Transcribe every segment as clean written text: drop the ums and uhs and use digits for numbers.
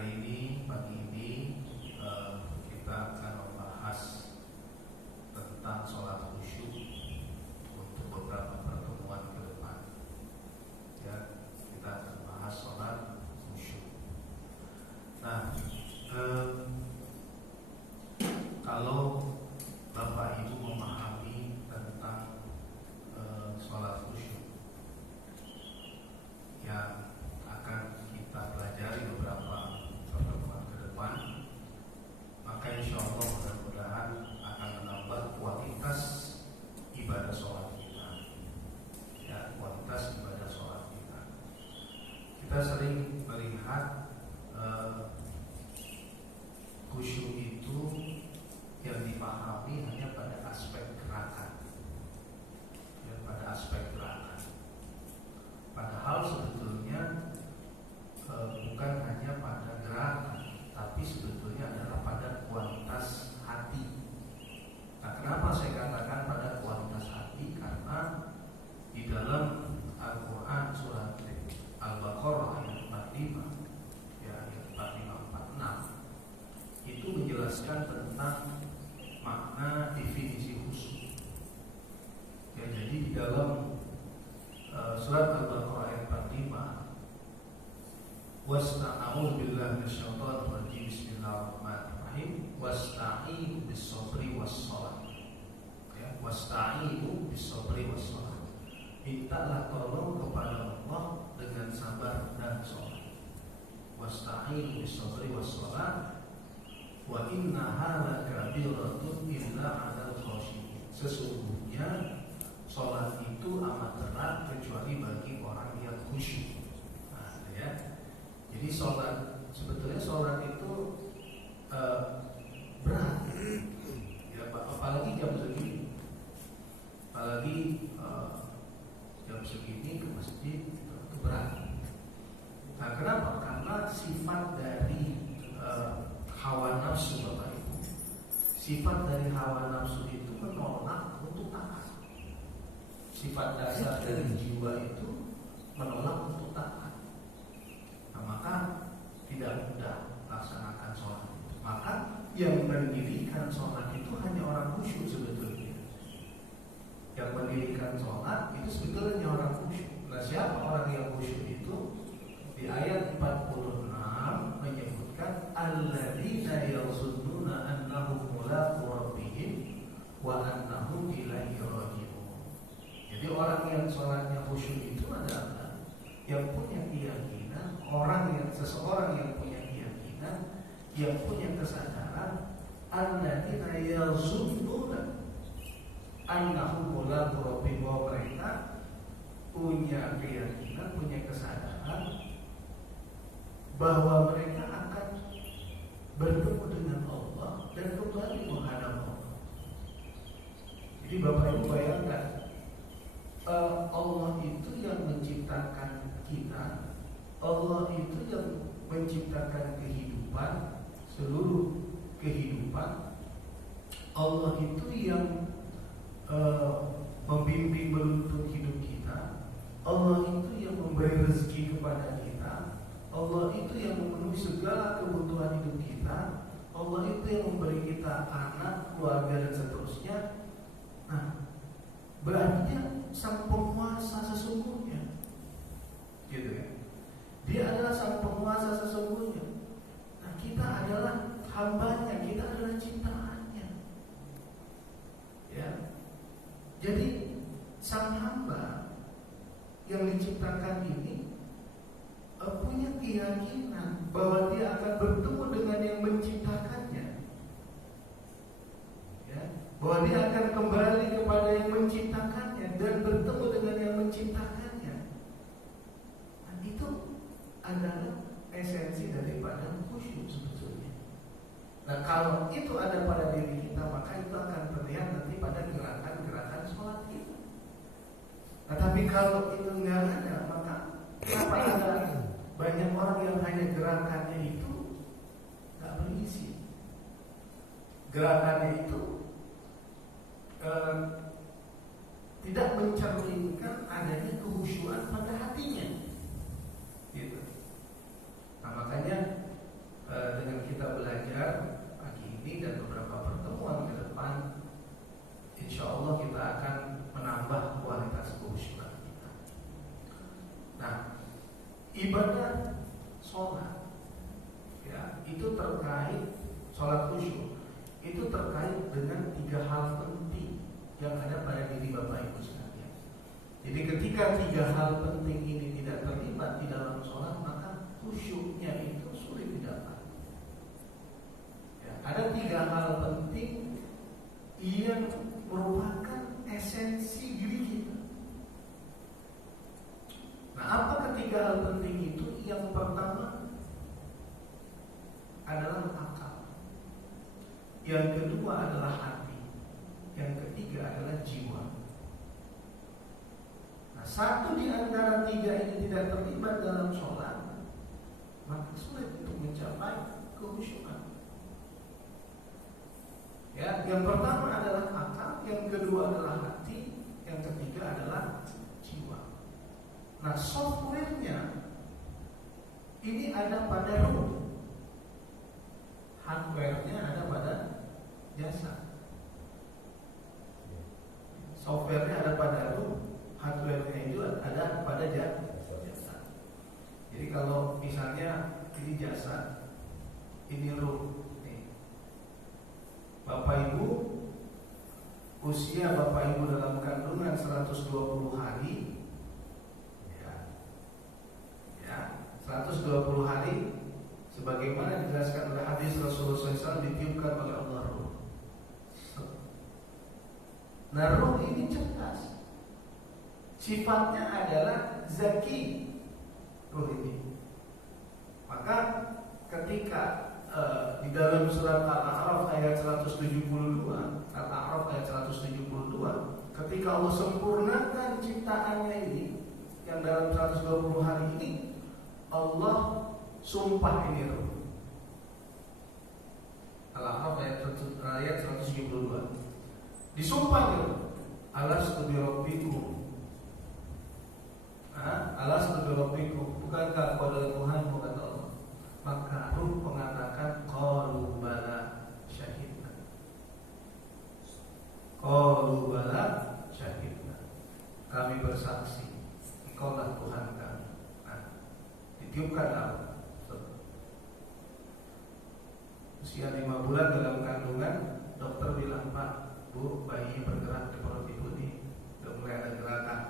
Hari ini, pagi ini kita akan membahas tentang sholat khusyuk untuk beberapa pertemuan ke depan. Ya, kita akan bahas sholat khusyuk. Nah, kalau Bapak Ibu memahami tentang sholat khusyuk yang akan kita pelajari beberapa pertemuan ke depan, maka insya Allah mudah-mudahan akan menambah kualitas ibadah sholat kita. Ya, kualitas ibadah sholat kita. Kita sering melihat khusyuk itu yang dipahami hanya pada aspek gerakan, ya, pada aspek gerakan. Padahal sebetulnya bukan hanya pada gerakan, tapi sebetulnya adalah pada kualitas hati. Nah, kenapa saya katakan pada kualitas hati? Karena di dalam Al-Quran surat Al-Baqarah ayat 45, ya, ayat 45-46 itu menjelaskan tentang makna definisi khusyuk. Ya, jadi di dalam surat Al-Baqarah ayat 45, wasta'a'udzu billahi minasyaitonir rajim, bismillahirrahmanirrahim, wasta'inu bis-sabri was-shalah. Ya, wasta'inu bis-sabri was-shalah. Mintalah tolong kepada Allah dengan sabar dan salat. Wasta'inu bis-sabri was-shalah wa innaha lakabiratun illa 'alal khashiyin. Sesungguhnya salat itu amat berat kecuali bagi orang yang khusyuk. Nah, ya. Jadi sebetulnya sholat itu berat, ya, apalagi jam segini, jam segini ke masjid itu berat. Nah, kenapa? Karena sifat dari hawa nafsu, Bapak Ibu, sifat dari hawa nafsu itu menolak untuk taat. Sifat dasar dari jiwa itu menolak untuk taat. Nah, maka tidak mudah laksanakan sholat itu. Maka yang mendirikan sholat itu hanya orang khusyuk sebetulnya. Yang mendirikan sholat itu sebetulnya orang khusyuk. Nah, siapa orang yang khusyuk itu? Di ayat 46 menyebutkan alladzina yazunnuna annahum mulaqu rabbihim wa annahum ilaihi raji'un. Jadi orang yang sholatnya khusyuk itu adalah yang punya keyakinan, seseorang yang punya keyakinan, yang punya kesadaran, alladzina yazunnuna annahum mulaqu rabbihim, bahwa mereka punya keyakinan, punya kesadaran bahwa mereka akan bertemu dengan Allah dan kembali menghadap Allah. Jadi Bapak Ibu bayangkan, Allah itu yang menciptakan kita, Allah itu yang menciptakan kehidupan, seluruh kehidupan. Allah itu yang membimbing menuntun hidup kita. Allah itu yang memberi rezeki kepada kita. Allah itu yang memenuhi segala kebutuhan hidup kita. Allah itu yang memberi kita anak, keluarga, dan seterusnya. Nah, berarti dia sang penguasa sesungguhnya, gitu ya. Dia adalah sang penguasa sesungguhnya. Nah, kita adalah hambanya, kita adalah ciptaannya. Ya, jadi sang hamba yang diciptakan ini punya keyakinan bahwa dia akan bertemu dengan yang menciptakannya, ya, bahwa dia akan kembali kepada yang menciptakannya dan bertemu dengan yang menciptakannya. Nah, itu adalah esensi daripada khusyuk sebetulnya. Nah, kalau itu ada pada diri kita, maka itu akan terlihat nanti pada gerakan-gerakan sholat kita. Nah, tapi kalau itu nggak ada, maka kenapa ada banyak orang yang hanya gerakannya itu nggak berisi? Gerakannya itu tidak mencerminkan adanya kehusyuan pada hatinya, gitu. Nah, makanya itu terkait sholat khusyuk itu terkait dengan 3 hal penting yang ada pada diri Bapak Ibu sekalian. Jadi ketika 3 hal penting ini tidak terlibat di dalam sholat, maka khusyuknya itu sulit didapat. Ya, ada 3 hal penting yang merupakan esensi diri kita. Nah, apa ketiga hal penting itu? Yang pertama adalah akal, yang kedua adalah hati, yang ketiga adalah jiwa. Nah, satu di antara 3 ini tidak terlibat dalam sholat, maka sulit untuk mencapai kekhusyukan. Ya, yang pertama adalah akal, yang kedua adalah hati, yang ketiga adalah jiwa. Nah, softwarenya ini ada pada ruh, hardwarenya ada pada jasa. Softwarenya ada pada ruh, hardwarenya itu ada pada jasa. Jadi kalau misalnya ini jasa, ini ruh. Bapak Ibu, usia Bapak Ibu dalam kandungan 120 hari, ya 120 hari, sebagaimana dijelaskan oleh hadis Rasulullah SAW, ditiupkan oleh Allah ruh. Nah, ruh ini cerdas, sifatnya adalah zaki, ruh ini. Maka ketika di dalam surat Al-A'raf ayat 172, Al-A'raf ayat 172, ketika Allah sempurnakan ciptaannya ini, yang dalam 120 hari ini, Allah sumpah ini ruh. Al-A'raf ayat 172, disumpah itu, alastu bi rabbikum, alastu bi rabbikum, bukankah aku adalah Tuhanmu, kata Allah. Maka ruh mengatakan qalu bala syahidna, qalu bala syahidna, kami bersaksi engkaulah Tuhan kami. Nah, ditiupkanlah. Usia 5 bulan dalam kandungan, dokter bilang, Pak, Bu, bayinya bergerak di perut ibu nih, sudah mulai ada gerakan,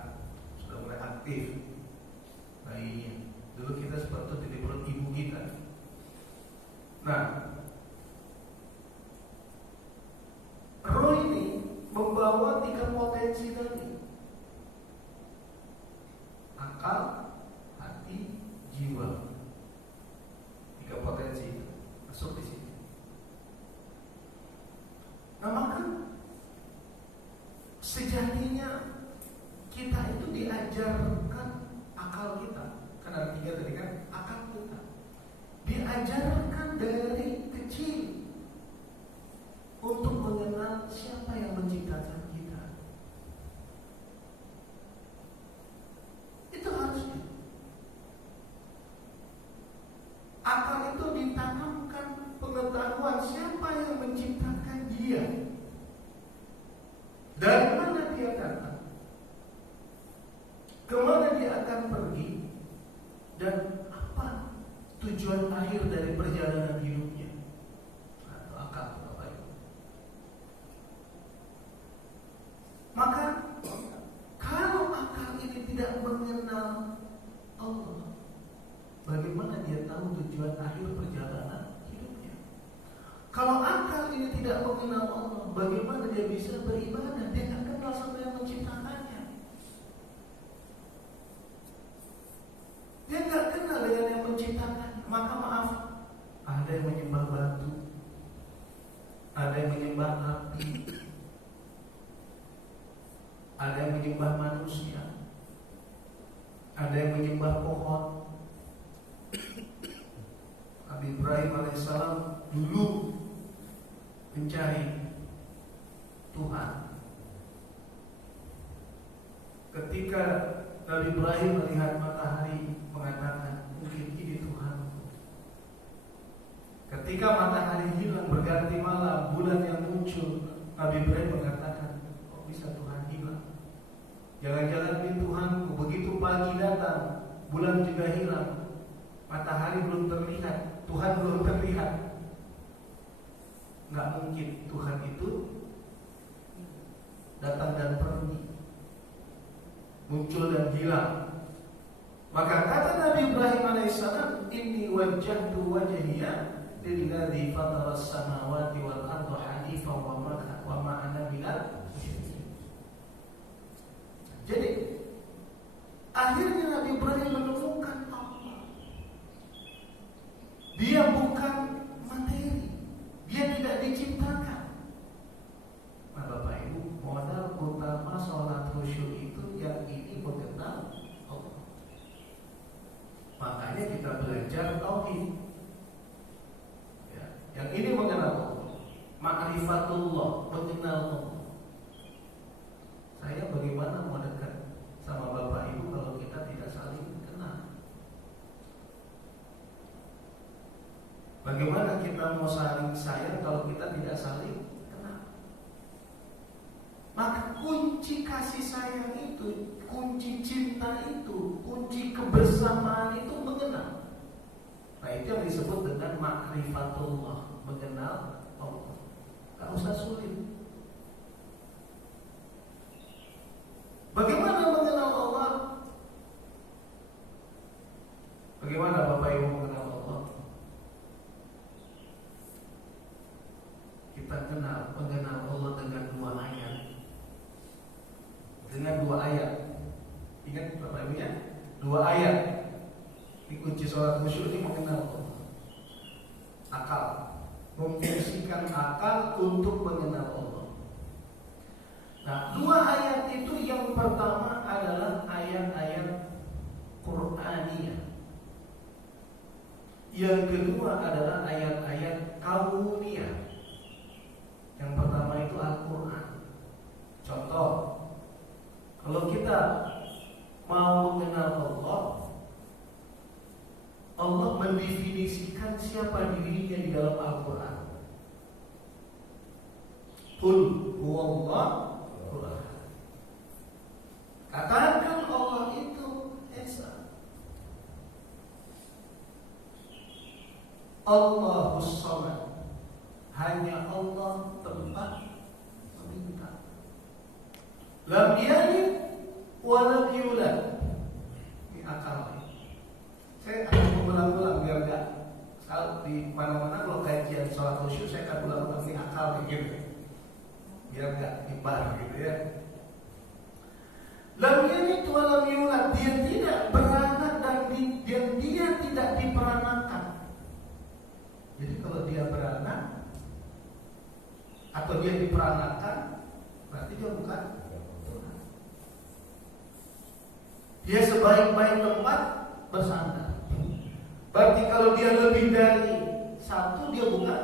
sudah mulai aktif bayinya. Dulu kita seperti itu di perut ibu kita. Nah, roh ini membawa 3 potensi tadi: akal, hati, jiwa. 3 potensi itu masuk di sini. Nah, maka sejatinya kita itu diajarkan akal kita. Kan ada 3 tadi kan, akal kita diajarkan dari kecil untuk mengenal siapa yang menciptakan kita. Itu harusnya. Akal itu ditanamkan pengetahuan siapa yang menciptakan dia, dari mana dia datang, kemana dia akan pergi, dan apa tujuan akhir dari perjalanan hidupnya. Atau akal, Bapak Ibu. Maka kalau akal ini tidak mengenal Allah, bagaimana dia tahu tujuan akhir perjalanan hidupnya? Kalau akal ini tidak mengenal Allah, bagaimana dia bisa beribadah? Dia tidak kenal sama yang menciptakannya. Dia tidak kenal dengan yang menciptakan. Maka maaf, ada yang menyembah batu, ada yang menyembah api, ada yang menyembah manusia, ada yang menyembah pohon. Nabi Ibrahim alaihissalam dulu mencari Tuhan. Ketika Nabi Ibrahim melihat matahari, mengatakan, mungkin ini Tuhan. Ketika matahari hilang berganti malam, bulan yang muncul, Nabi Ibrahim mengatakan, kok bisa Tuhan hilang? Jangan-jangan ini Tuhanku. Begitu pagi datang, bulan juga hilang, Matahari belum terlihat, Tuhan belum terlihat. Nggak mungkin Tuhan itu datang dan pergi, muncul dan hilang. Maka kata Nabi Ibrahim alaihissalam, inni wajjahtu wajhiya lilladzi fatara as-samawati wal arda hanifan wa ma ana minal musyrikin. Jadi akhirnya Nabi Ibrahim menemukan Allah. Dia bukan materi, dia tidak diciptakan. Nah Bapak Ibu, modal utama sholat khusyuk itu yang ini mengenal Allah. Makanya kita belajar tauhid. Ya, yang ini mengenal Allah, ma'rifatullah, mengenal Allah. Saya bagaimana mau dekat sama Bapak Ibu kalau kita tidak saling kenal? Bagaimana kita mau saling sayang kalau kita tidak saling kenal? Maka kunci kasih sayang itu, kunci cinta itu, kunci kebersamaan itu mengenal. Nah itu yang disebut dengan ma'rifatullah, mengenal Allah. Gak usah sulit. Bagaimana mengenal Allah? Bagaimana Bapak Ibu mengenal Allah? Kita mengenal Allah dengan dua ayat. Dengan dua ayat. Ingat Bapak Ibu ya? Dua ayat. Ini kunci sholat khusyuk ini mengenal Allah. Akal. Memfungsikan akal untuk mengenal Allah. Nah, dua ayat itu yang pertama adalah ayat-ayat Qur'aniyah. Yang kedua adalah ayat-ayat kauniyah. Yang pertama itu Al-Quran. Contoh, kalau kita mau mengenal Allah, Allah mendefinisikan siapa dirinya di dalam Al-Quran. Qul huwallahu ahad. Katakan Allah itu Esa. Allahus Samad. Hanya Allah tempat meminta. Lam yalid wa lam yulad. Ini akal. Saya akan mengulang-ulang biar enggak salah di mana-mana. Kalau kajian sholat khusyuk saya akan ulang-ulang ini akal gitu. Biar enggak ibar gitu ya. Lam yalid wa lam yulad. Dia tidak beranak dan dia tidak diperanakan. Jadi kalau dia beranak atau dia diperanakan, berarti dia bukan Tuhan. Dia sebaik-baik tempat bersandar. Berarti kalau dia lebih dari satu, dia bukan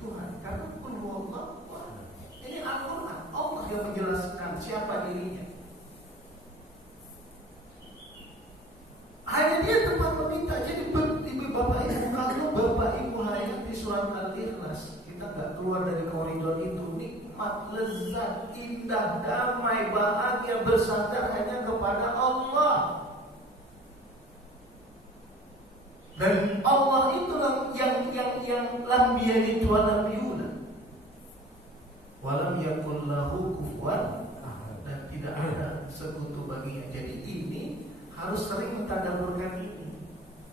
Tuhan. Karena pun Allah, ini Al-Quran. Allah yang menjelaskan siapa dirinya. Hanya dia tempat meminta. Jadi ibu bapak ibu, kalau bapak ibu hayat di surat Al-Ikhlas, kita nggak keluar dari koridor itu. Nikmat, lezat, indah, damai, bahagia, bersandar hanya kepada Allah. Dan Allah itulah yang lam yalid wa lam yulad wa lam yakul lahu kufuwan ahad, dan tidak ada sekutu baginya. Jadi ini harus sering mentadabburkan ini.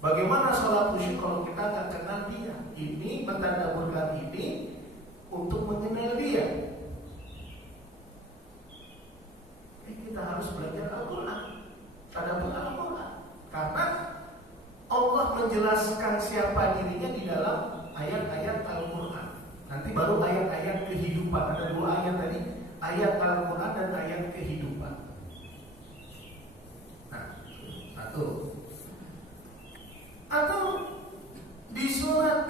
Bagaimana sholat khusyuk kalau kita nggak kenal dia? Ini mentadabburkan ini untuk mengenal dia. Kita harus belajar Al-Quran, tadabbur Al-Quran, karena Allah menjelaskan siapa dirinya di dalam ayat-ayat Al-Quran. Nanti baru ayat-ayat kehidupan. Ada dua ayat tadi, ayat Al-Quran dan ayat kehidupan. Nah, satu. Atau di surat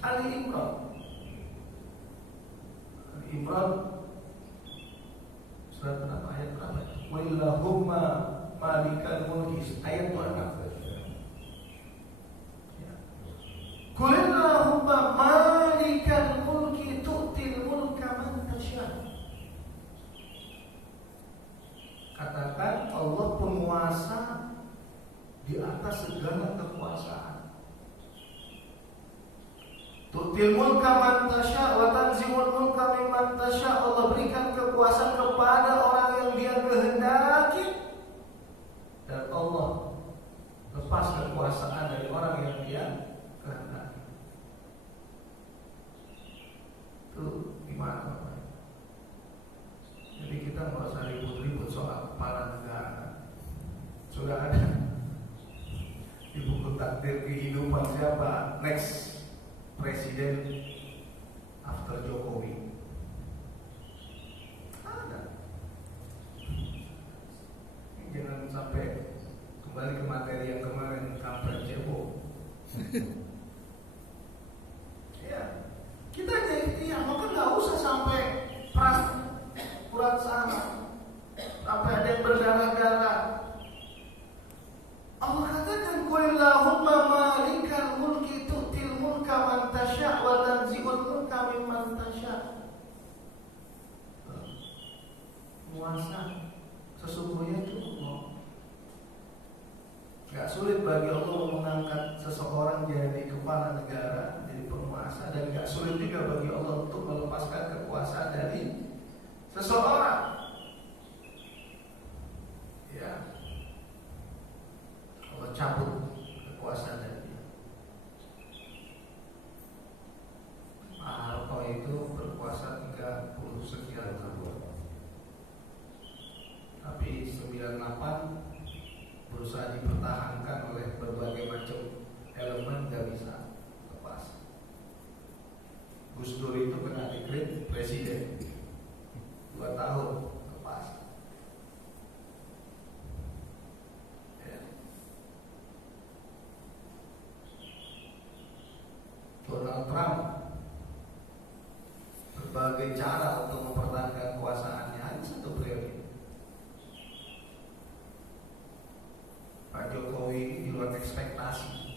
Ali Imran. Surat berapa? Ayat berapa? Wallahumma malikal mulki, ayat 26. Qulillahumma malikal mulki tu'til mulka man tasya. Katakan Allah penguasa di Tu'til mulka man tasya wa tanzi'ul mulka mimman tasya. Allah berikan kekuasaan kepada orang yang Dia kehendaki, dan Allah lepas kekuasaan dari orang yang Dia kehendaki. Itu gimana? Jadi kita nggak usah ribut-ribut soal kepala negara. Sudah ada di buku takdir kehidupan siapa next presiden after Jokowi. Ada. Jangan sampai kembali ke materi yang kemarin, kampret cebo. Ya, kita jadi maka nggak usah sampai perang urat sama, sampai ada yang berdarah-darah. Allah katakan qulillahumma malikal mulki tu'til mulka man tasya' wa tanzi'ul mulka mimman tasya'. Penguasa sesungguhnya itu Allah. Gak sulit bagi Allah mengangkat seseorang jadi kepala negara, jadi penguasa, dan gak sulit juga bagi Allah untuk melepaskan kekuasaan dari seseorang. Ya, Allah cabut kekuasaan dari dia. Pak Harto itu berkuasa 30 sekian tahun, tapi 98 berusaha dipertahankan oleh berbagai macam elemen, gak bisa lepas. Gus Dur itu kena dekret presiden 2 tahun lepas. Ya. Donald Trump berbagai cara untuk mempertahankan kekuasaannya, hanya 1 periode. Pak Jokowi di luar ekspektasi.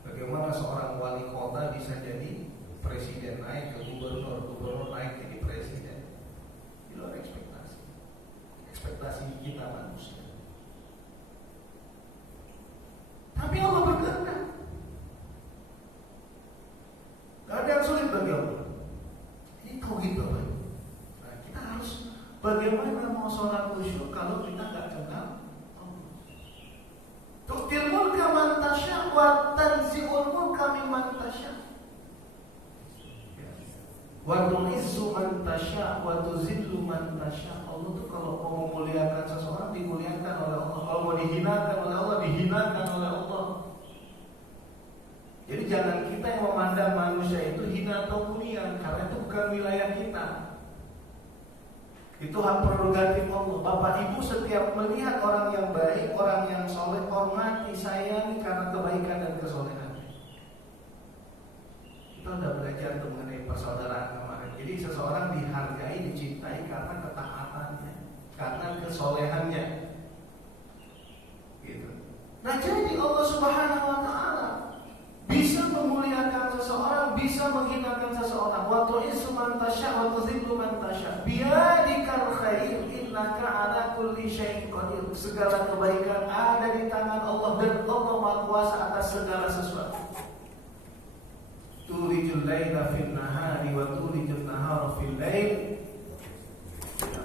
Bagaimana seorang wali kota bisa jadi presiden, naik ke gubernur, gubernur naik jadi presiden? Di luar ekspektasi. Ekspektasi kita manusia. Tapi Allah berkehendak. Gak ada yang sulit bagi Allah. Ini tauhid Bapak Ibu. Nah, kita harus bagaimana mau sholat khusyuk kalau kita gak kenal tu'til mulka man tasya' wa tanzi'ul mulka mimman tasya'. Wa tu'izzu man tasya' wa tuzillu man tasya'. Allah tuh kalau mau memuliakan seseorang dimuliakan oleh Allah, kalau mau dihinakan oleh Allah dihinakan oleh Allah. Jadi jangan kita yang memandang manusia itu hina atau mulia, karena itu bukan wilayah kita. Itu hak prerogatif Allah. Bapak Ibu setiap melihat orang yang baik, orang yang soleh, hormati, sayangi karena kebaikan dan kesolehannya. Kita sudah belajar mengenai persaudaraan kemarin. Jadi seseorang dihargai, dicintai karena ketaatannya, karena kesolehannya. Gitu. Nah, jadi Allah Subhanahu wa Ta'ala bisa memuliakan seseorang, bisa menghinakan seseorang. Wa tu'izzu man tasya' wa tuzillu man tasya'. Biyadikal khair innaka 'ala kulli syai'in qadir. Segala kebaikan ada di tangan Allah, dan Allah Maha Kuasa atas segala sesuatu. Tulijul laila fil nahari wa tulijul nahara fil lail.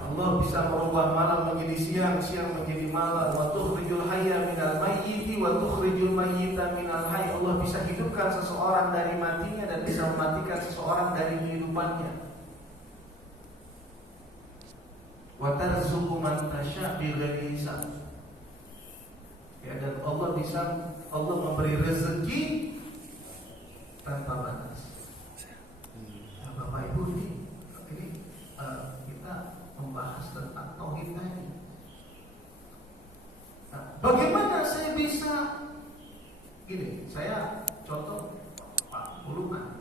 Allah bisa merubah malam menjadi siang, siang menjadi malam. Wa tukhrijul hayya minal mayyiti wa tukhrijul mayyita minal hayy. Allah bisa hidupkan seseorang dari matinya dan bisa mematikan seseorang dari kehidupannya. Wa tarzuqu man tasya' bighairi hisab. Ya, dan Allah memberi rezeki tanpa batas. Nah, Bapak Ibu ini kita membahas tentang tauhid tadi. Nah, bagaimana saya bisa gini? Saya contoh Pak Bulungan.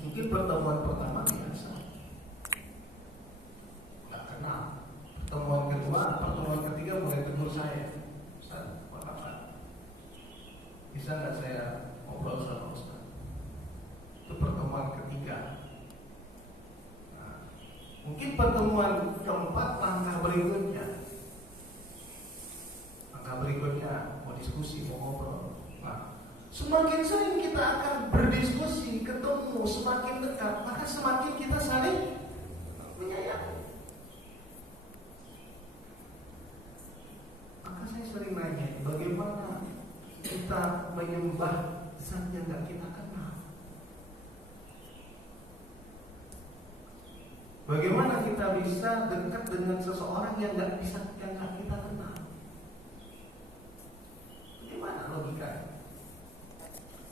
Mungkin pertemuan pertama biasa, nggak kenal. Pertemuan kedua, pertemuan ketiga mulai tegur saya. Ustaz, Pak, bisa nggak saya ngobrol sama Ustaz? Itu pertemuan ketiga. Mungkin pertemuan keempat, langkah berikutnya mau diskusi, mau ngobrol. Nah, Semakin sering kita akan berdiskusi, ketemu, semakin dekat, maka semakin kita saling menyayangi. Maka saya sering nanya, bagaimana kita menyembah zat yang gak kita kenal? Bagaimana kita bisa dekat dengan seseorang yang gak kita kenal? Bagaimana logikanya?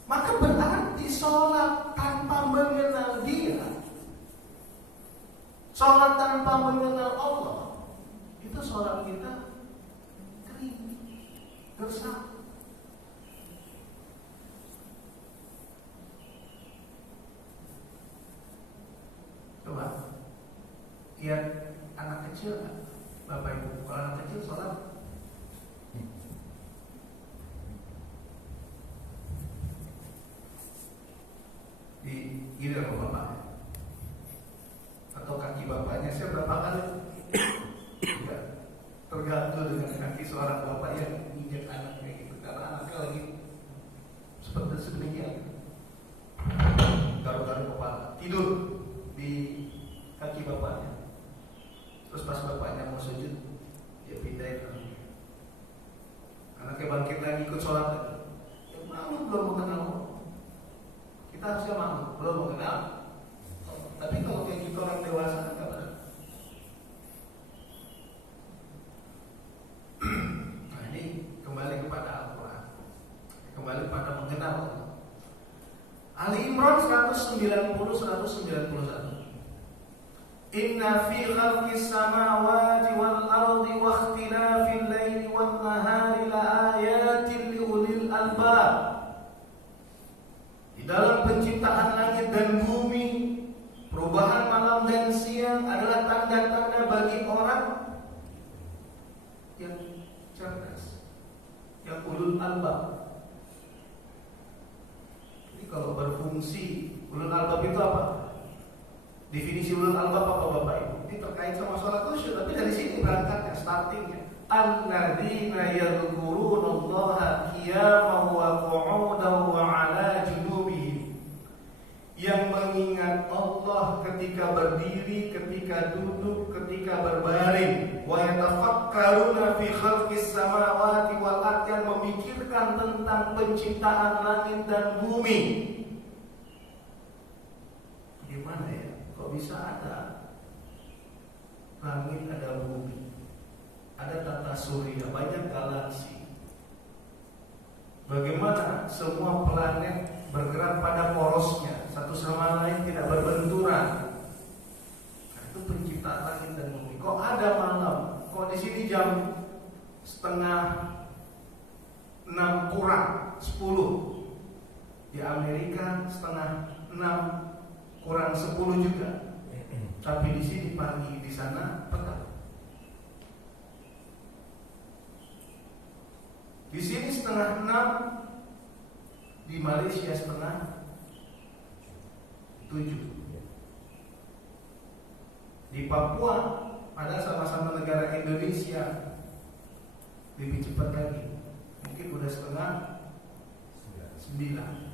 Maka berarti sholat tanpa mengenal dia, sholat tanpa mengenal Allah, itu sholat kita kering, gersang. Coba lihat anak kecil, Bapak Ibu, kalau anak kecil sholat di gini sama bapak atau kaki bapaknya. Saya berapa kali terganggu dengan kaki seorang bapak yang injak anaknya gitu, karena anaknya lagi seperti sedemikian, garuk-garuk kepala, tidur di kaki bapaknya. Terus pas bapaknya mau sujud, dia pindahin anaknya bangkit lagi ikut sholat lagi. Ya, malu belum mengenal. Kita harusnya malu, belum mengenal. Tapi kalau kayak gitu orang dewasa enggak benar. Nah ini kembali kepada Al-Quran, kembali kepada mengenal. Ali Imran 190-191. Inna fi khalqis samawati wal ardi wa ikhtilafil laili wan nahari la ayatin li ulil albab. Di dalam penciptaan langit dan bumi, perubahan malam dan siang adalah tanda-tanda bagi orang yang cerdas, yang ulul albab. Jadi kalau berfungsi, ulul albab itu apa? Definisi ulul albab apa Bapak Ibu? Ini terkait sama sholat khusyuk, tapi dari sini berangkatnya, startingnya. Alladzina yadhkurunallaha qiyaman wa qu'udan wa 'ala junubihim. Yang mengingat Allah ketika berdiri, ketika duduk, ketika berbaring. Wa yatafakkaruna fi khalqis samawati wal ardi, yang memikirkan tentang penciptaan langit dan bumi. Gimana ya? Kok bisa ada langit, ada bumi, ada tata surya, banyak galaksi? Bagaimana semua planet bergerak pada porosnya, satu sama lain tidak berbenturan? Nah, itu penciptaan langit dan bumi. Kok ada malam? Kok di sini jam 5:30 kurang 10? Di Amerika 5:30 kurang 10 juga. Tapi di sini pagi, di sana petang. Di sini 5:30, di Malaysia 6:30. Di Papua, ada sama-sama negara Indonesia, lebih cepat lagi. Mungkin udah 8:30.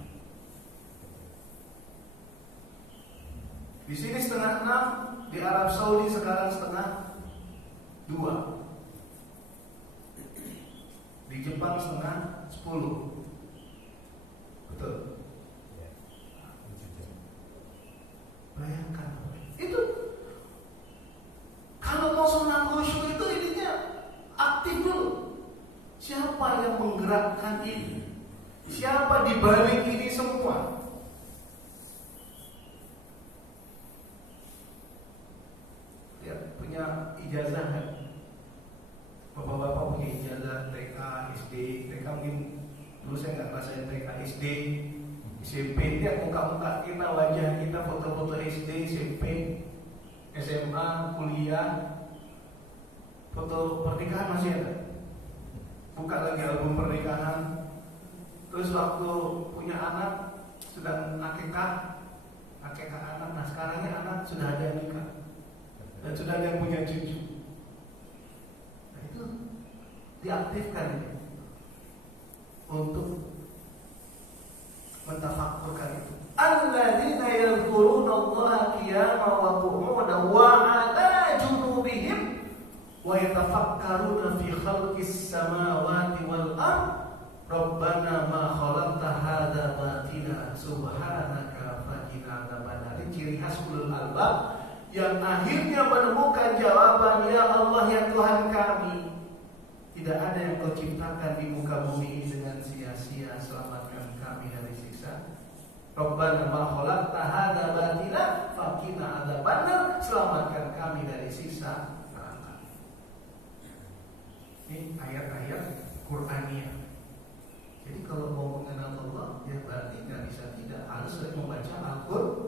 Di sini 5:30, di Arab Saudi sekarang 1:30. Di Jepang 9:30. Betul. Bayangkan itu. Kalau mau sholat khusyuk itu ininya aktif dulu. Siapa yang menggerakkan ini? Siapa di balik ini semua? Punya ijazah kan? Bapak-bapak punya ijazah TK, SD, TK mungkin dulu saya nggak ngerasain TK, SD, SMP. Lihat muka-muka kita, wajah kita, foto-foto SD, SMP, SMA, kuliah, foto pernikahan masih ada. Buka lagi album pernikahan. Terus waktu punya anak sedang akikah anak. Nah sekarangnya anak sudah ada nikah dan sudah ada yang punya cucu. Nah itu diaktifkan untuk yatafakkaruna fi khalqis samawati wal ard Rabbana ma khalaqta hadza batila subhanaka faqina adzabannar. Ciri khas ulul albab yang akhirnya menemukan jawaban, ya Allah ya Tuhan kami, tidak ada yang kau ciptakan di muka bumi ini dengan sia-sia, selamatkan kami dari siksa. Rabbana ma khalaqta hadza batila faqina adzabannar, selamatkan kami dari siksa neraka. Ini ayat-ayat Qur'aniyah. Jadi kalau mau mengenal Allah, ya berarti nggak bisa tidak, harus sering membaca Al-Quran.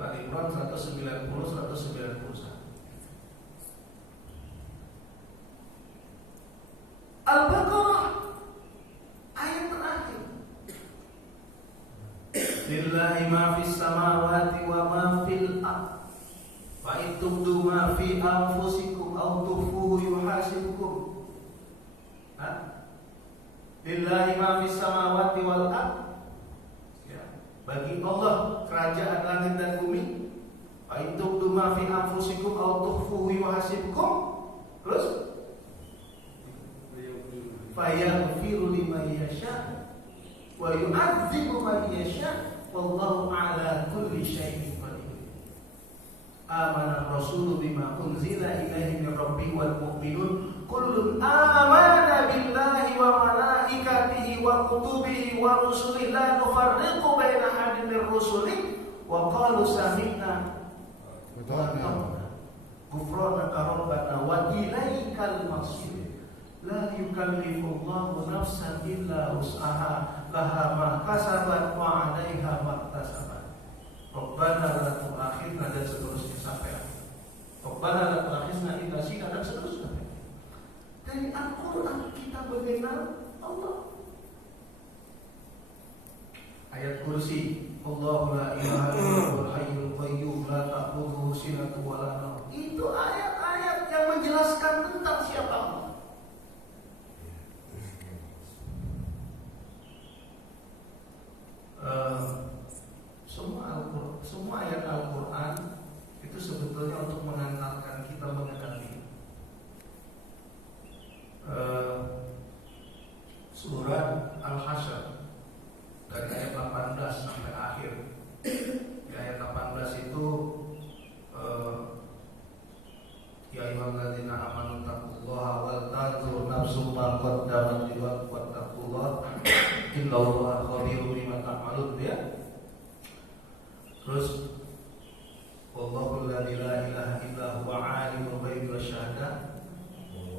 Al-Imran 190-191. Al-Baqarah ayat terakhir. Lillahi ma fis samawati wa ma fil ardh. Wa in tubdu ma fi anfusikum aw tukhfuhu yuhasibkum. Lillahi ma fis samawati wal ard. Ya, bagi Allah kerajaan langit dan bumi. Fa in tubdu ma fi anfusikum aw tukhfuhu yuhasibkum. Terus fayaghfiru liman yasha wa yu'adzibu man yasha wallahu ala kulli syai'in qadir. Amana rasulu bima unzila ilaihi min rabbi wal mu'minun kullun amana billahi wa malaikatihi wa kutubihi wa rusulihi la nufarriqu baina ahadin min rusulihi wa qalu sami'na wa ata'na ghufranaka rabbana wa ilaikal masir. La yukallifullahu nafsan illa wus'aha laha ma kasabat wa 'alaiha ma iktasabat. Rabbana la tu'akhidna dan seterusnya sampai akhir. Rabbana la tu'akhidna in nasina dan seterusnya. Dari Al-Quran kita mengenal Allah. Ayat kursi, Allahu la ilaha illallahul hayyul qayyum la ta'khudhuhu sinatun wa la nawm. Itu ayat-ayat yang menjelaskan tentang siapa Allah. Semua ayat Al-Quran itu sebetulnya untuk mengantarkan kita mengenali surat Al-Hasyr dari ayat 18 sampai akhir. Di ayat 18 itu ya ayyuhalladzina amanu taqullaha wal tanzur nafsum ma qaddamat liwaqtin wattaqullaha innallaha khabirun bima ta'malun, ya. Terus wallahu la ilaha illa huwa alimul ghaibi wasyahada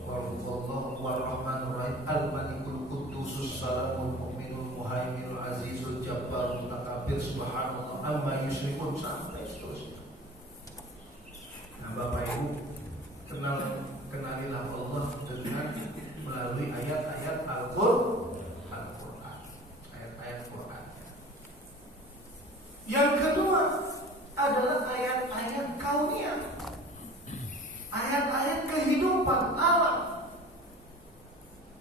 wallahu ar-rahmanur rahim al-malikul quddusus salamul mu'minul muhaiminul azizul jabbarul mutakabbir subhanallah amma yusyrikun sampai seterusnya. Nah, Bapak Ibu, kenalilah Allah dengan melalui ayat-ayat Al-Quran, ayat-ayat Quran. Yang kedua adalah ayat-ayat kauniyah, ayat-ayat kehidupan alam.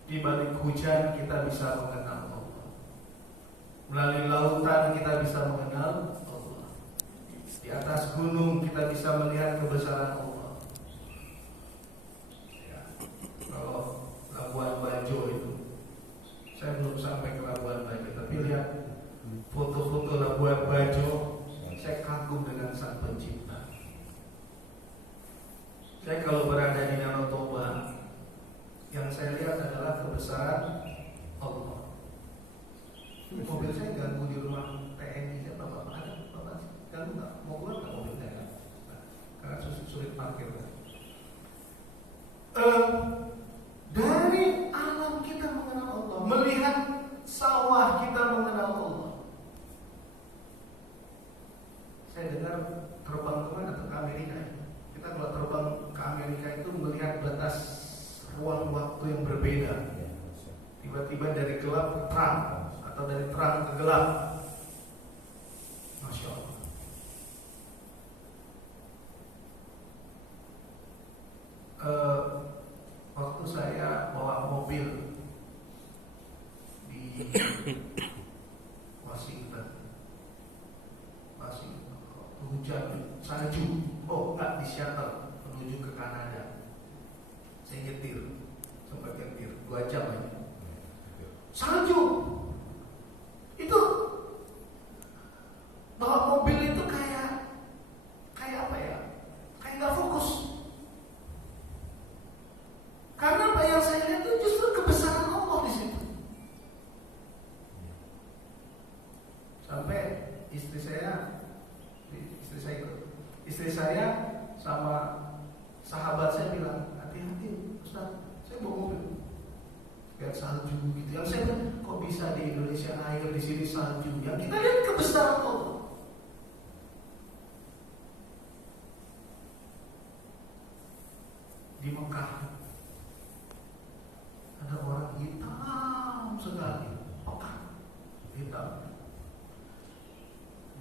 Di balik hujan kita bisa mengenal Allah. Melalui lautan kita bisa mengenal Allah. Di atas gunung kita bisa melihat kebesaran Allah. Ya, kalau Labuan Bajo itu, saya belum sampai ke Labuan Bajo, tapi lihat foto-foto Labuan Bajo, saya kagum dengan Sang Pencipta. Saya kalau berada di Danau Toba, yang saya lihat adalah kebesaran Allah. Mobil saya ganggu di rumah TNI, siapa Bapak? Ada Bapak? Ganggu nggak? Mau keluar nggak mobilnya? Karena sulit parkir. Dari alam kita mengenal Allah, melihat sawah kita mengenal Allah. Saya dengar terbang kemana tuh, ke Amerika. Kita kalau terbang ke Amerika itu melihat batas ruang waktu yang berbeda. Tiba-tiba dari gelap ke terang, atau dari terang ke gelap. Masya Allah. Waktu saya bawa mobil di Washington, hujan salju, enggak, di Seattle menuju ke salju. Itu bawa mobil itu kayak apa ya? Kayak nggak fokus. Karena apa yang saya lihat itu justru kebesaran Allah di situ. Sampai istri saya sama sahabat saya bilang, hati-hati Ustaz, saya bawa mobil kayak salju gitu. Yang saya bilang, kok bisa di Indonesia air, di sini salju? Yang kita lihat kebesaran Allah. Di Mekah ada orang hitam sekali, pekat, hitam.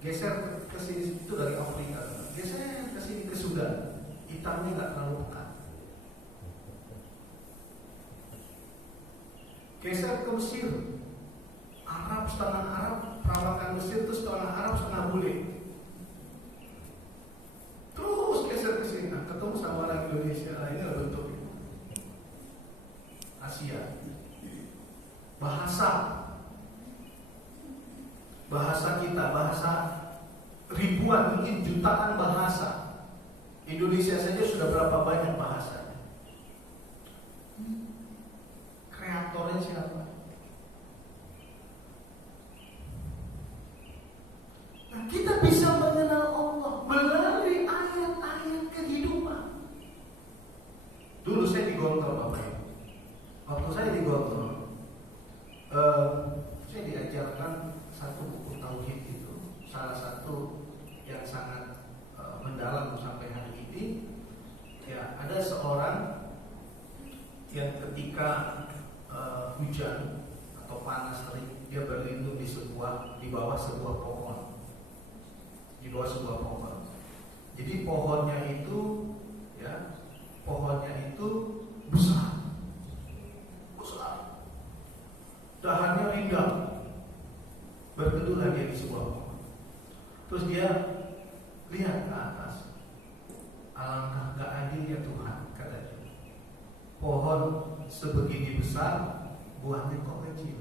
Geser ke sini, itu dari Afrika. Geser ke sini ke Sudan, hitamnya nggak terlalu pekat. Geser ke Mesir, Arab setengah Arab, perawakan Mesir itu setengah Arab setengah bule. Terus geser ke sini, ketemu sama orang Indonesia, ini bentuk Asia. Bahasa kita, bahasa ribuan, mungkin jutaan bahasa. Indonesia saja sudah berapa banyak bahasanya. Kreatornya siapa? Nah, kita bisa mengenal Allah melalui ayat-ayat kehidupan. Dulu saya di Gontor, Bapak Ibu. Waktu saya di Gontor, saya diajarkan satu buku tauhid itu, salah satu yang sangat mendalam sampai hari ini. Ya, ada seorang yang ketika hujan atau panas terik, dia berlindung di bawah sebuah pohon. Di bawah sebuah pohon. Jadi pohonnya itu besar. Dahannya rindang. Berteduhlah dia di sebuah pohon. Terus dia lihat ke atas. Alangkah gak adilnya Tuhan, katanya. Pohon sebegini besar, buahnya kok kecil.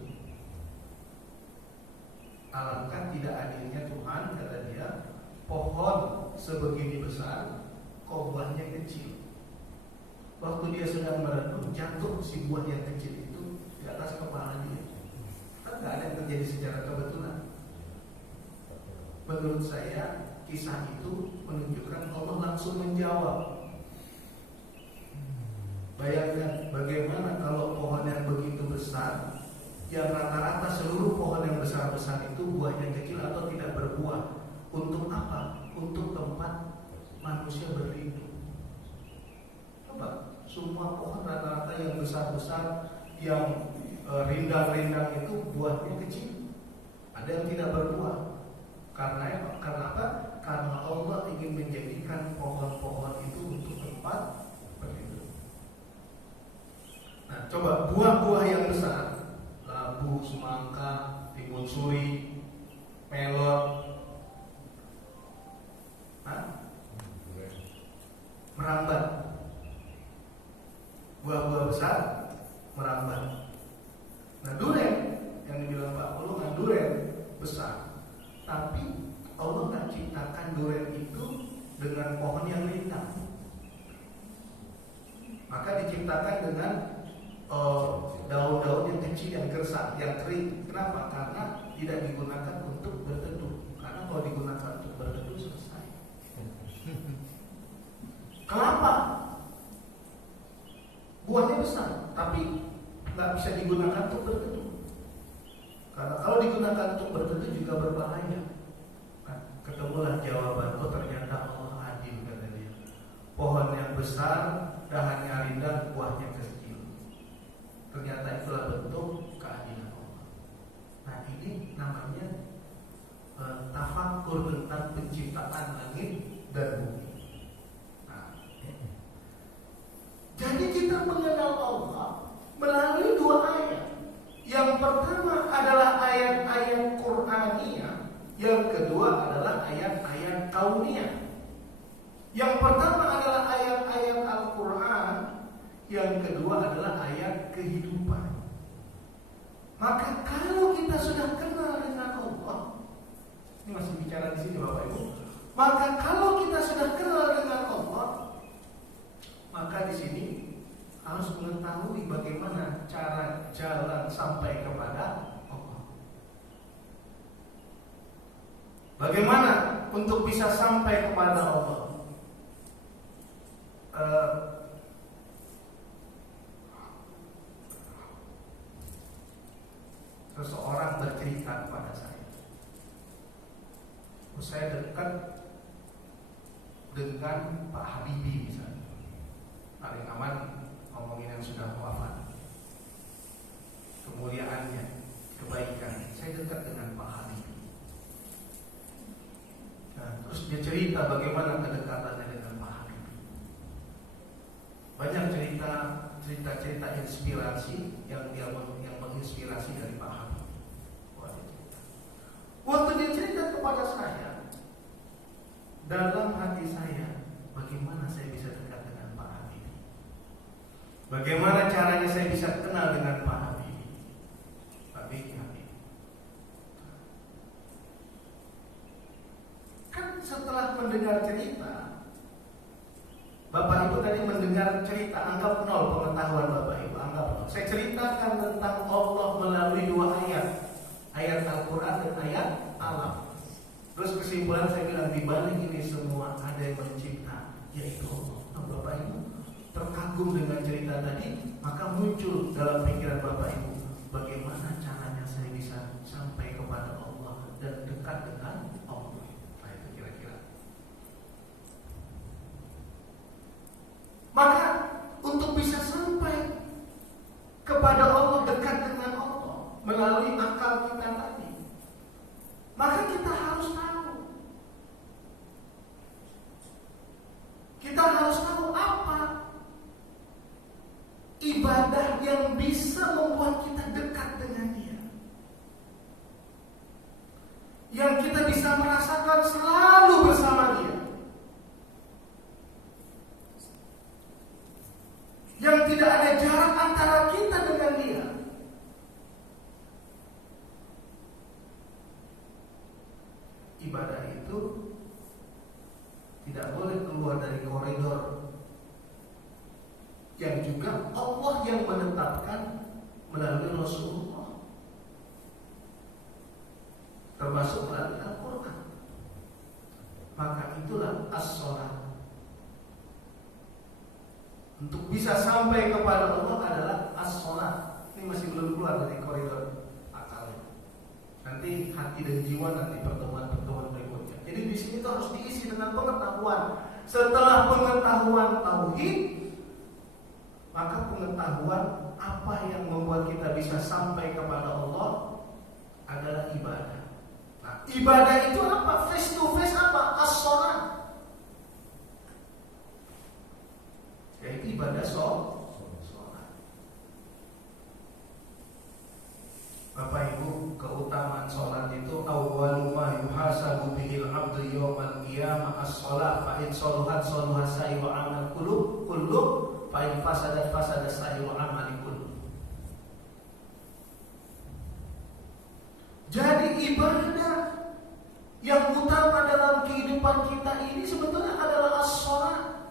Alangkah tidak adilnya Tuhan, kata dia. Pohon sebegini besar, kok buahnya kecil. Waktu dia sedang merenung, jatuh si buah yang kecil itu di atas kepala dia. Kan gak ada yang terjadi secara kebetulan. Menurut saya, kisah itu menunjukkan Allah langsung menjawab. Bayangkan bagaimana kalau pohon yang begitu besar, yang rata-rata seluruh pohon yang besar-besar itu buahnya kecil atau tidak berbuah. Untuk apa? Untuk tempat manusia berlindung. Coba, semua pohon rata-rata yang besar-besar, yang rindang-rindang itu buahnya kecil. Ada yang tidak berbuah. Karena apa? Karena Allah ingin menjadikan pohon-pohon itu untuk tempat berlindung. Nah, coba buah-buah yang besar, labu, semangka, timun suri, melon, merambat. Buah-buah besar merambat. Nah, durian yang dibilang Pak Ulungan, durian besar. Tapi Allah nggak ciptakan durian itu dengan pohon yang rindang. Maka diciptakan dengan daun-daun yang kecil, yang gersang, yang kering. Kenapa? Karena tidak digunakan untuk berteduh. Karena kalau digunakan untuk berteduh selesai. Kelapa, buahnya besar, tapi nggak bisa digunakan untuk berteduh. Karena kalau digunakan untuk berteduh juga berbahaya. Nah, ketemulah jawaban. Oh, ternyata Allah adil, katanya. Pohon yang besar, dahannya rindang, buahnya kecil. Ternyata itulah bentuk keadilan Allah. Nah, ini namanya tafakkur tentang penciptaan langit dan bumi. Jadi kita mengenal Allah melalui dua ayat. Yang pertama adalah ayat-ayat Qur'aniyah, yang kedua adalah ayat-ayat kauniyah. Yang pertama adalah ayat-ayat Al-Quran, yang kedua adalah ayat kehidupan. Maka kalau kita sudah kenal dengan Allah, ini masih bicara di sini Bapak Ibu. Maka kalau kita sudah kenal dengan Allah, maka di sini harus mengetahui bagaimana cara jalan sampai kepada Allah. Bagaimana untuk bisa sampai kepada Allah? Seseorang bercerita kepada saya dekat dengan Pak Habibie misalnya, paling aman ngomongin yang sudah wafat, kemuliaannya, kebaikan. Saya dekat dengan Pak Habibie. Nah, terus dia cerita bagaimana kedekatannya dengan Pak Habibie. Banyak cerita inspirasi yang menginspirasi dari Pak Habibie. Waktu dia cerita kepada saya, dalam hati saya, bagaimana saya bisa dekat dengan Pak Habibie? Bagaimana caranya saya bisa kenal dengan Pak Habibie? Pak Habibie. Kan setelah mendengar cerita, Bapak Ibu tadi mendengar cerita, anggap nol pengetahuan Bapak Ibu, anggap nol. Saya ceritakan tentang Allah melalui dua ayat. Ayat Al-Quran dan ayat alam. Terus kesimpulan saya bilang, di balik ini semua ada yang mencipta, yaitu Allah. Nah, Bapak Ibu terkagum dengan cerita tadi, maka muncul dalam pikiran Bapak Ibu, bagaimana caranya saya bisa sampai kepada Allah dan dekat dengan Allah. Nah, itu kira-kira. Maka untuk bisa sampai kepada Allah, dekat dengan Allah melalui akal kita tadi, maka kita harus tahu. Kita harus tahu apa ibadah yang bisa membuat kita dekat dengan Dia, yang kita bisa merasakan selalu bersama Dia, yang tidak ada jarak antara kita dengan Dia. Ibadah itu tidak boleh keluar dari koridor yang juga Allah yang menetapkan melalui Rasulullah, termasuk melalui Al-Quran. Maka itulah as-sholat. Untuk bisa sampai kepada Allah adalah as-sholat. Ini masih belum keluar dari koridor akalnya. Nanti hati dan jiwa nanti pertemuan berikutnya. Jadi di sini tuh harus diisi dengan pengetahuan. Setelah pengetahuan tauhid, maka pengetahuan apa yang membuat kita bisa sampai kepada Allah adalah ibadah. Nah, ibadah itu apa? Face to face apa? As-sholat. Yaitu ibadah sholat. Bapak Ibu, keutamaan sholat itu awwalu ma yuhasabu bihil abdu yawmal qiyamah as-sholat, fa in sholuhat sholuha sa'iru amal kullu fa in fasadat sa'iru amali kullu. Jadi ibadah yang utama dalam kehidupan kita ini sebetulnya adalah as-sholat.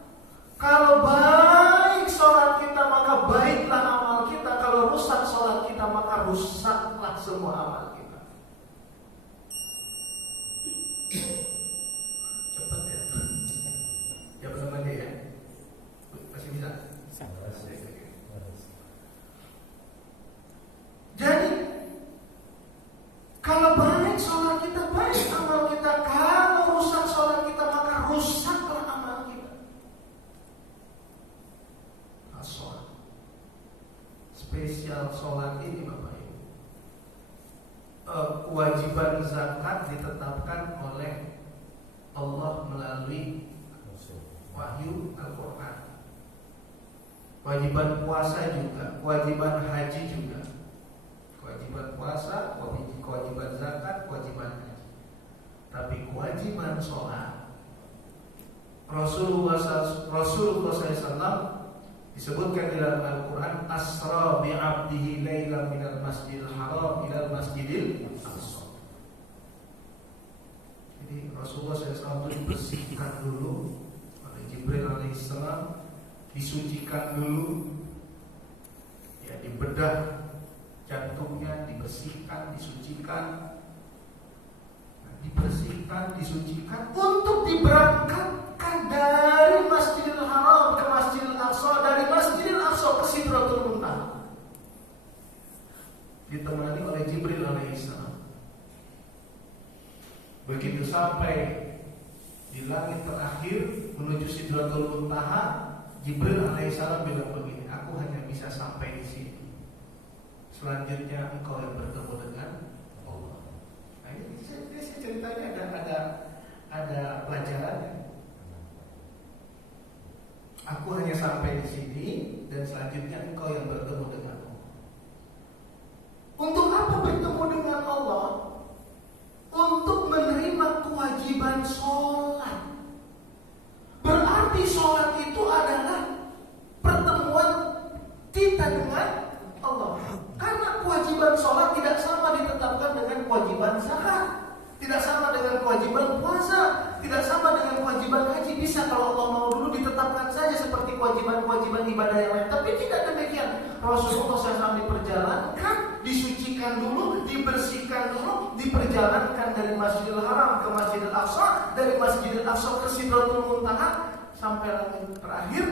Kalau baik sholat kita, maka baiklah amal kita. Kalau rusak sholat kita, maka rusaklah semua amal kita. Cepat ya. Ya belum lagi ya. Masih bisa? Jadi kalau baik sholat kita, baik amal kita. Kalau rusak sholat kita, maka rusaklah amal kita. Sholat. Spesial sholat ini Bapak Ibu, kewajiban zakat ditetapkan oleh Allah melalui wahyu Al-Quran. Kewajiban puasa juga, kewajiban haji juga. Kewajiban puasa, kewajiban zakat, kewajiban haji. Tapi kewajiban sholat, Rasulullah SAW Disebutkan di dalam Al-Quran, asra bi'abdihi laylan minal masjidil haram ilal masjidil aqsa. Jadi Rasulullah SAW itu dibersihkan dulu oleh Jibril alaihissalam, disucikan dulu, ya, dibedah jantungnya, dibersihkan, disucikan, disucikan untuk diberangkatkan dari Masjidil Haram ke Masjidil Aqsa, dari Masjidil Aqsa ke Sidratul Muntaha, ditemani oleh Jibril alaihissalam. Begitu sampai di langit terakhir menuju Sidratul Muntaha, Jibril alaihissalam bilang begini, aku hanya bisa sampai di sini. Selanjutnya engkau yang bertemu dengan Allah. Nah, ini ceritanya ada pelajarannya. Aku hanya sampai di sini dan selanjutnya engkau yang bertemu dengan Allah. Untuk apa bertemu dengan Allah? Untuk menerima kewajiban sholat. Berarti sholat itu adalah pertemuan kita dengan Allah. Karena kewajiban sholat tidak sama ditetapkan dengan kewajiban zakat, tidak sama dengan kewajiban puasa, tidak sama dengan kewajiban haji. Bisa kalau Allah mau dulu ditetapkan saja seperti kewajiban-kewajiban ibadah yang lain. Tapi tidak demikian. Rasulullah SAW diperjalankan, disucikan dulu, dibersihkan dulu, diperjalankan dari Masjidil Haram ke Masjidil Aqsa, dari Masjidil Aqsa ke Sidratul Muntaha, sampai langit terakhir.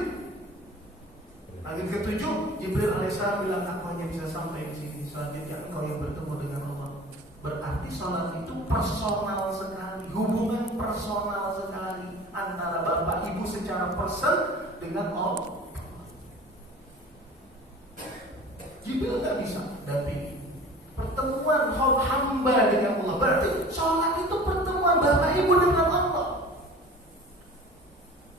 Langit ketujuh, Jibril alaihissalam bilang, aku hanya bisa sampai di sini. Selanjutnya engkau yang bertemu dengan Allah. Berarti salat itu personal sekali, hubungan personal sekali antara bapak ibu secara person dengan Allah. Jibril nggak bisa dampingi. Pertemuan hamba dengan Allah. Berarti salat itu pertemuan bapak ibu dengan Allah.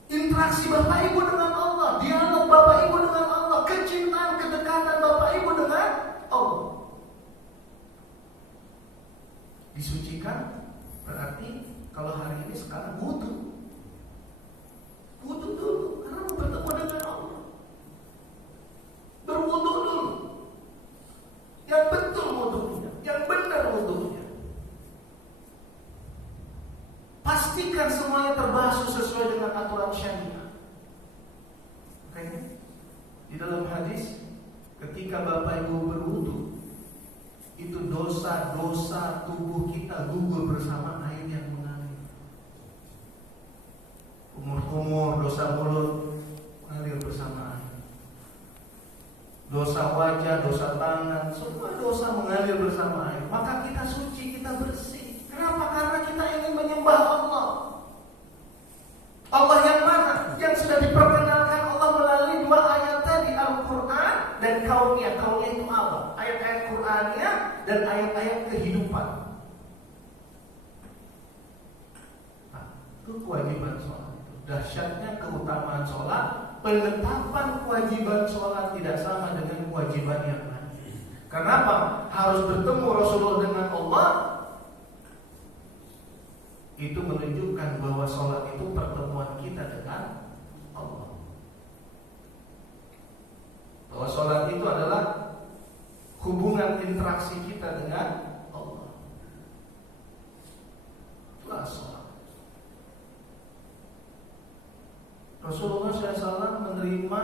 Interaksi bapak ibu dengan Allah, dialog bapak ibu dengan Allah, kecintaan, kedekatan bapak ibu dengan Allah. Disucikan berarti kalau hari ini sekarang wudu dulu karena mau bertemu dengan Allah. Berwudu dulu, yang betul wudunya, yang benar wudunya. Pastikan semuanya terbasuh sesuai dengan aturan syariah. Oke? Di dalam hadis, ketika bapak ibu berwudu, itu dosa-dosa tubuh kita gugur bersama air yang mengalir. Kumur-kumur, dosa mulut mengalir bersama air. Dosa wajah, dosa tangan, semua dosa mengalir bersama air. Maka kita suci, kita bersih. Kenapa? Karena kita ingin menyembah Allah. Allah yang mana? Yang sudah diperkenalkan Allah melalui dua ayat tadi, Al-Quran dan Kauniyah. Kauniyah itu apa? Ayat-ayat Quraniyah dan ayat-ayat kehidupan. Nah, itu kewajiban sholat. Dahsyatnya keutamaan sholat, penetapan kewajiban sholat tidak sama dengan kewajiban yang lain. Kenapa? Harus bertemu Rasulullah dengan Allah. Itu menunjukkan bahwa sholat itu pertemuan kita dengan Allah. Bahwa sholat itu adalah hubungan interaksi kita dengan Allah. Itulah sholat. Rasulullah SAW menerima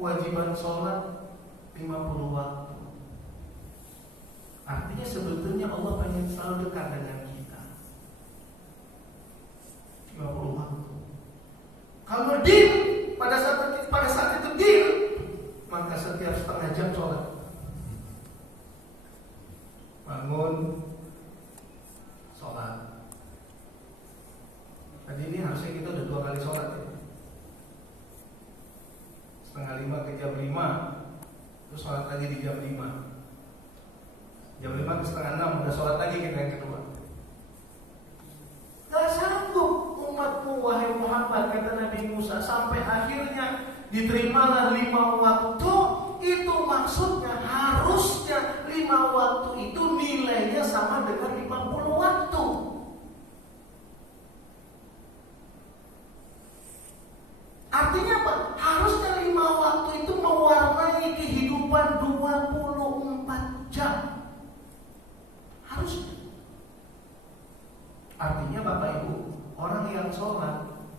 kewajiban sholat 50 waktu. Artinya sebetulnya Allah pengen selalu dekat dengan kita. 50 waktu. Kalau deal pada saat itu deal, maka setiap setengah jam sholat. Bangun, sholat. Tadi ini harusnya kita udah 2 kali sholat ya. Setengah 5 ke jam 5, terus sholat lagi di jam 5. Jam 5 ke setengah 6 udah sholat lagi kita yang kedua. Gak sanggup umatmu wahai Muhammad, kata Nabi Musa, sampai akhirnya diterimalah 5 waktu. Itu maksudnya harusnya 5 waktu itu nilainya sama dengan 50 waktu. Artinya apa? Harusnya 5 waktu itu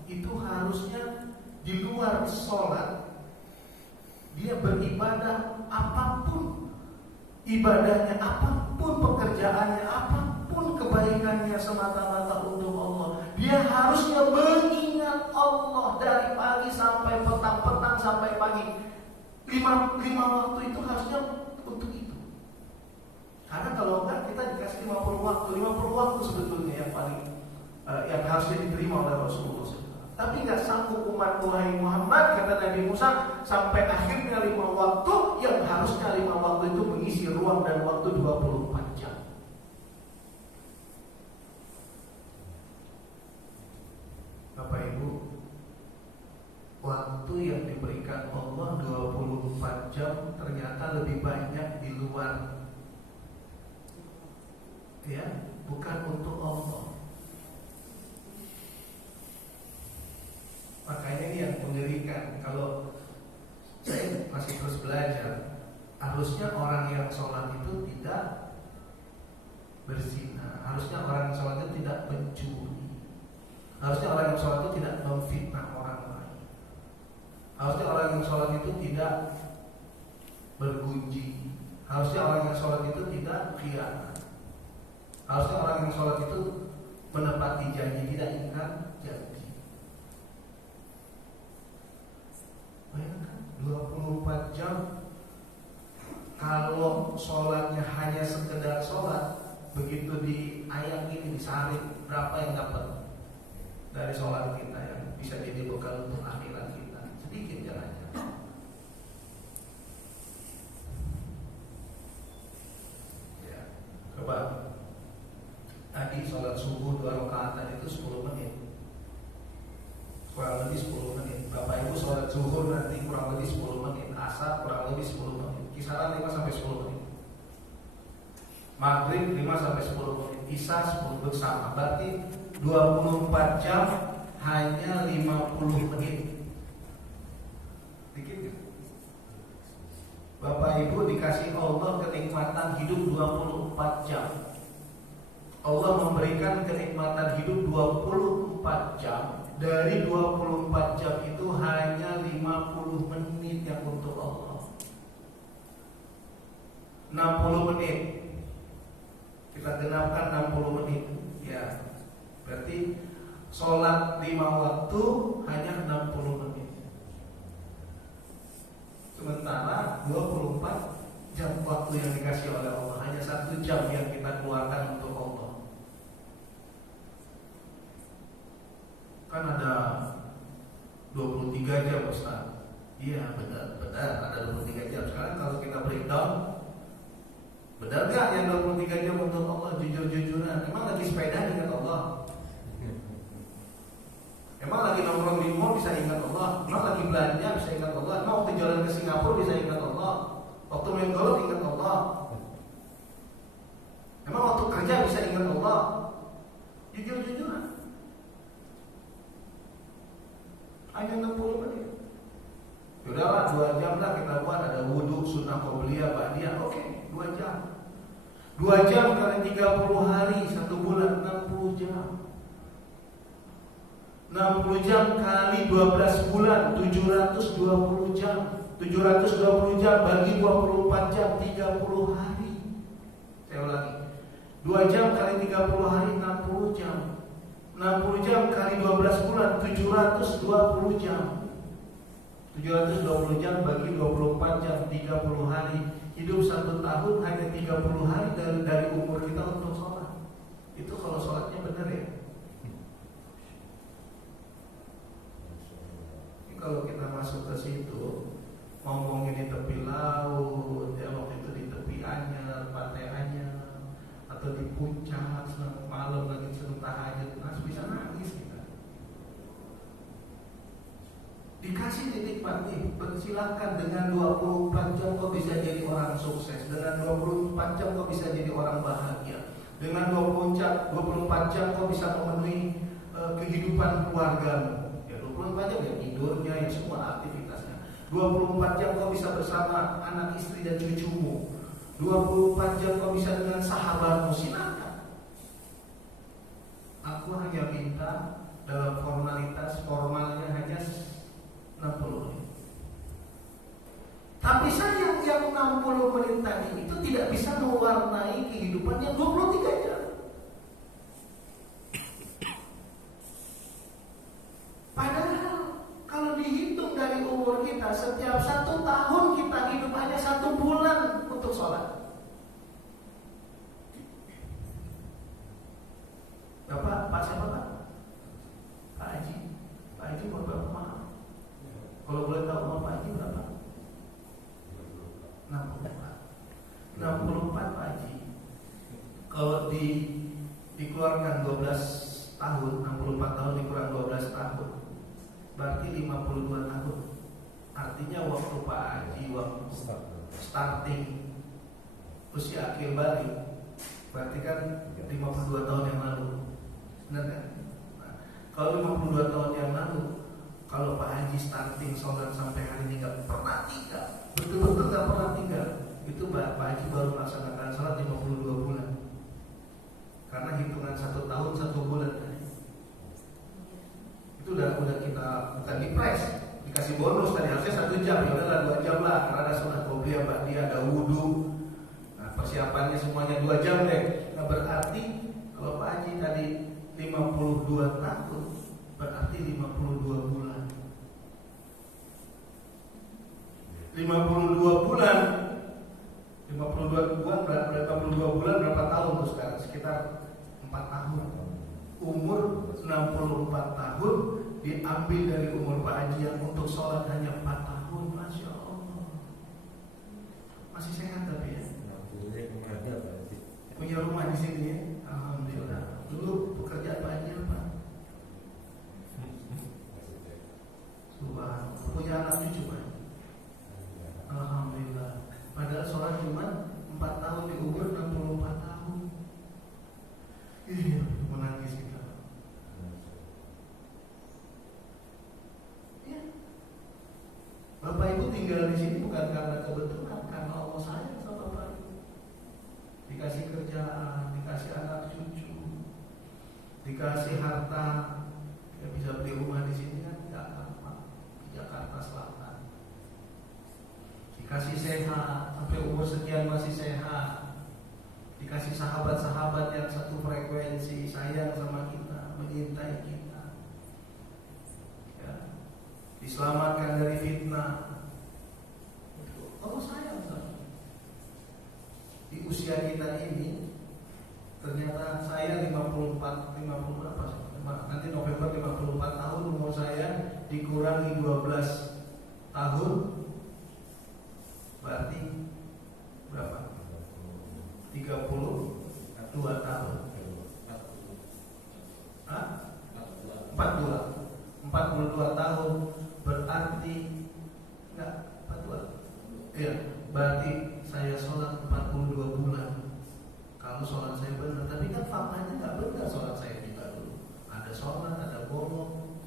itu harusnya di luar sholat dia beribadah apapun, ibadahnya apapun, pekerjaannya apapun, kebaikannya semata-mata untuk Allah. Dia harusnya mengingat Allah dari pagi sampai petang sampai pagi. Lima waktu itu harusnya untuk itu. Karena kalau enggak kita dikasih 50 waktu sebetulnya yang paling yang harusnya diterima oleh Rasulullah SAW. Tapi nggak sanggup umat wahai Muhammad, kata Nabi Musa, sampai akhirnya 5 waktu yang harusnya 5 waktu itu mengisi ruang dan waktu 24 jam. Bapak Ibu, waktu yang diberikan Allah 24 jam ternyata lebih banyak di luar, ya, bukan untuk Allah. Makanya ini yang mengerikan. Kalau saya masih terus belajar, harusnya orang yang sholat itu tidak berzina, harusnya orang yang sholat itu tidak mencuri, harusnya orang yang sholat itu tidak memfitnah orang lain, harusnya orang yang sholat itu tidak bergunjing, harusnya orang yang sholat itu tidak khianat, harusnya orang yang sholat itu menepati janji, tidak ingkar janji. Bayangkan 24 jam. Kalau sholatnya hanya sekedar sholat, begitu diayak ini, disaring, berapa yang dapat dari sholat kita yang bisa jadi bekal untuk akhirat kita? Sedikit jalannya. Ya, coba tadi sholat subuh 2 rakaat itu 10 menit, kurang lebih 10 menit. Bapak Ibu sholat zuhur nanti kurang lebih 10 menit, asar kurang lebih 10 menit, kisaran 5 sampai 10 menit. Maghrib 5 sampai 10 menit, isya 10 bersama. Berarti 24 jam hanya 50 menit. Dikit ya? Bapak Ibu dikasih Allah kenikmatan hidup 24 jam. Allah memberikan kenikmatan hidup 24 jam. Dari 24 jam itu hanya 50 menit yang untuk Allah. 60 menit kita genapkan 60 menit, ya. Berarti sholat 5 waktu hanya 60 menit. Sementara 24 jam waktu yang dikasih oleh Allah, hanya 1 jam yang kita keluarkan untuk Allah. Kan ada 23 jam Ustaz. Iya benar ada 23 jam. Sekarang kalau kita breakdown, benar gak yang 23 jam untuk Allah? Jujur-jujuran, emang lagi sepeda ingat Allah? Emang lagi nongkrong di mall bisa ingat Allah? Emang lagi belanja bisa ingat Allah? Emang waktu jalan ke Singapura bisa ingat Allah? Waktu main golf ingat Allah? Emang waktu kerja bisa ingat Allah? Jujur-jujuran, hanya 60 menit. Udahlah 2 jam lah kita buat, ada wudhu, sunnah qobliyah, ba'diyah. Oke, 2 jam. 2 jam kali 30 hari 1 bulan 60 jam. 60 jam kali 12 bulan 720 jam. 720 jam bagi 24 jam 30 hari. Saya ulangi. 2 jam kali 30 hari 60 jam. 60 jam kali 12 bulan 720 jam. 720 jam bagi 24 jam 30 hari. Hidup 1 tahun hanya 30 hari dari umur kita untuk sholat. Itu kalau sholatnya benar ya. Ini kalau kita masuk ke situ, ngomongin di tepi laut, ya waktu itu di tepi Anyar, Pantai Anyar, atau di puncak senang malam lagi senang tahajud, bisa nangis kita. Dikasih nikmat nih, persilahkan dengan 24 jam kau bisa jadi orang sukses, dengan 24 jam kau bisa jadi orang bahagia, dengan 24 jam kau bisa memenuhi kehidupan keluargamu. Ya 24 jam ya tidurnya, ya semua aktivitasnya. 24 jam kau bisa bersama anak istri dan cucumu. 24 jam kau bisa dengan sahabatmu, silakan. Aku hanya minta dalam formalitas bisa mewarnai kehidupannya 23 jam. Padahal kalau dihitung dari umur kita, setiap 1 tahun kita hidup hanya 1 bulan untuk sholat. Pak siapa Pak? Pak Haji. Pak Haji berapa maaf? Kalau boleh tahu umur Pak Haji berapa? 64 Pak Haji. Kalau dikeluarkan 12 tahun, 64 tahun dikurang 12 tahun, berarti 52 tahun. Artinya waktu Pak Haji waktu starting usia akhir balik, berarti kan 52 tahun yang lalu. Benar kan? Nah, kalau 52 tahun yang lalu, kalau Pak Haji starting sholat sampai hari ini gak pernah tinggal, betul-betul gak pernah tinggal, itu Pak Haji baru melaksanakan sholat 52 bulan. Karena hitungan 1 tahun 1 bulan. Itu udah kita bukan di press, dikasih bonus tadi harusnya 1 jam, ya udahlah 2 jam lah, karena ada sunat qobliyah, ba'diyah, ada wudu. Nah, persiapannya semuanya 2 jam deh. Nah, berarti kalau Pak Haji tadi 52 tahun, berarti 52 bulan. 52 bulan 52 bulan berapa tahun tuh sekarang? Sekitar 4 tahun. Umur 64 tahun diambil dari umur Pak Haji yang untuk sholat hanya 4 tahun. Masya Allah. Masih sehat tapi ya. Punya rumah di sini ya. Alhamdulillah. Dulu pekerjaan Pak Haji apa? Subhanallah. Punya anak cucu Pak? Alhamdulillah. Padahal sholat cuma 4 tahun di umur 64 tahun. Iya, menangis kita. Ya. Bapak Ibu tinggal di sini bukan karena kebetulan, karena Allah sayang sama Bapak Ibu. Dikasih kerjaan, dikasih anak cucu, dikasih harta, ya bisa beli rumah di sini kan, di Jakarta Selatan. Dikasih sehat, sampai umur sekian masih sehat. Dikasih sahabat-sahabat yang satu frekuensi, sayang sama kita, mencintai kita. Ya. Diselamatkan dari fitnah. Allah sayang sama. Di usia kita ini, ternyata saya 50 berapa? Nanti November 54 tahun umur saya, dikurangi 12 tahun, berarti berapa? 32 tahun. Hah? 42 tahun, berarti enggak 42. Iya, berarti saya sholat 42 bulan. Kalau sholat saya benar, tapi kan faktanya nggak benar sholat saya juga dulu. Ada sholat, ada bolong,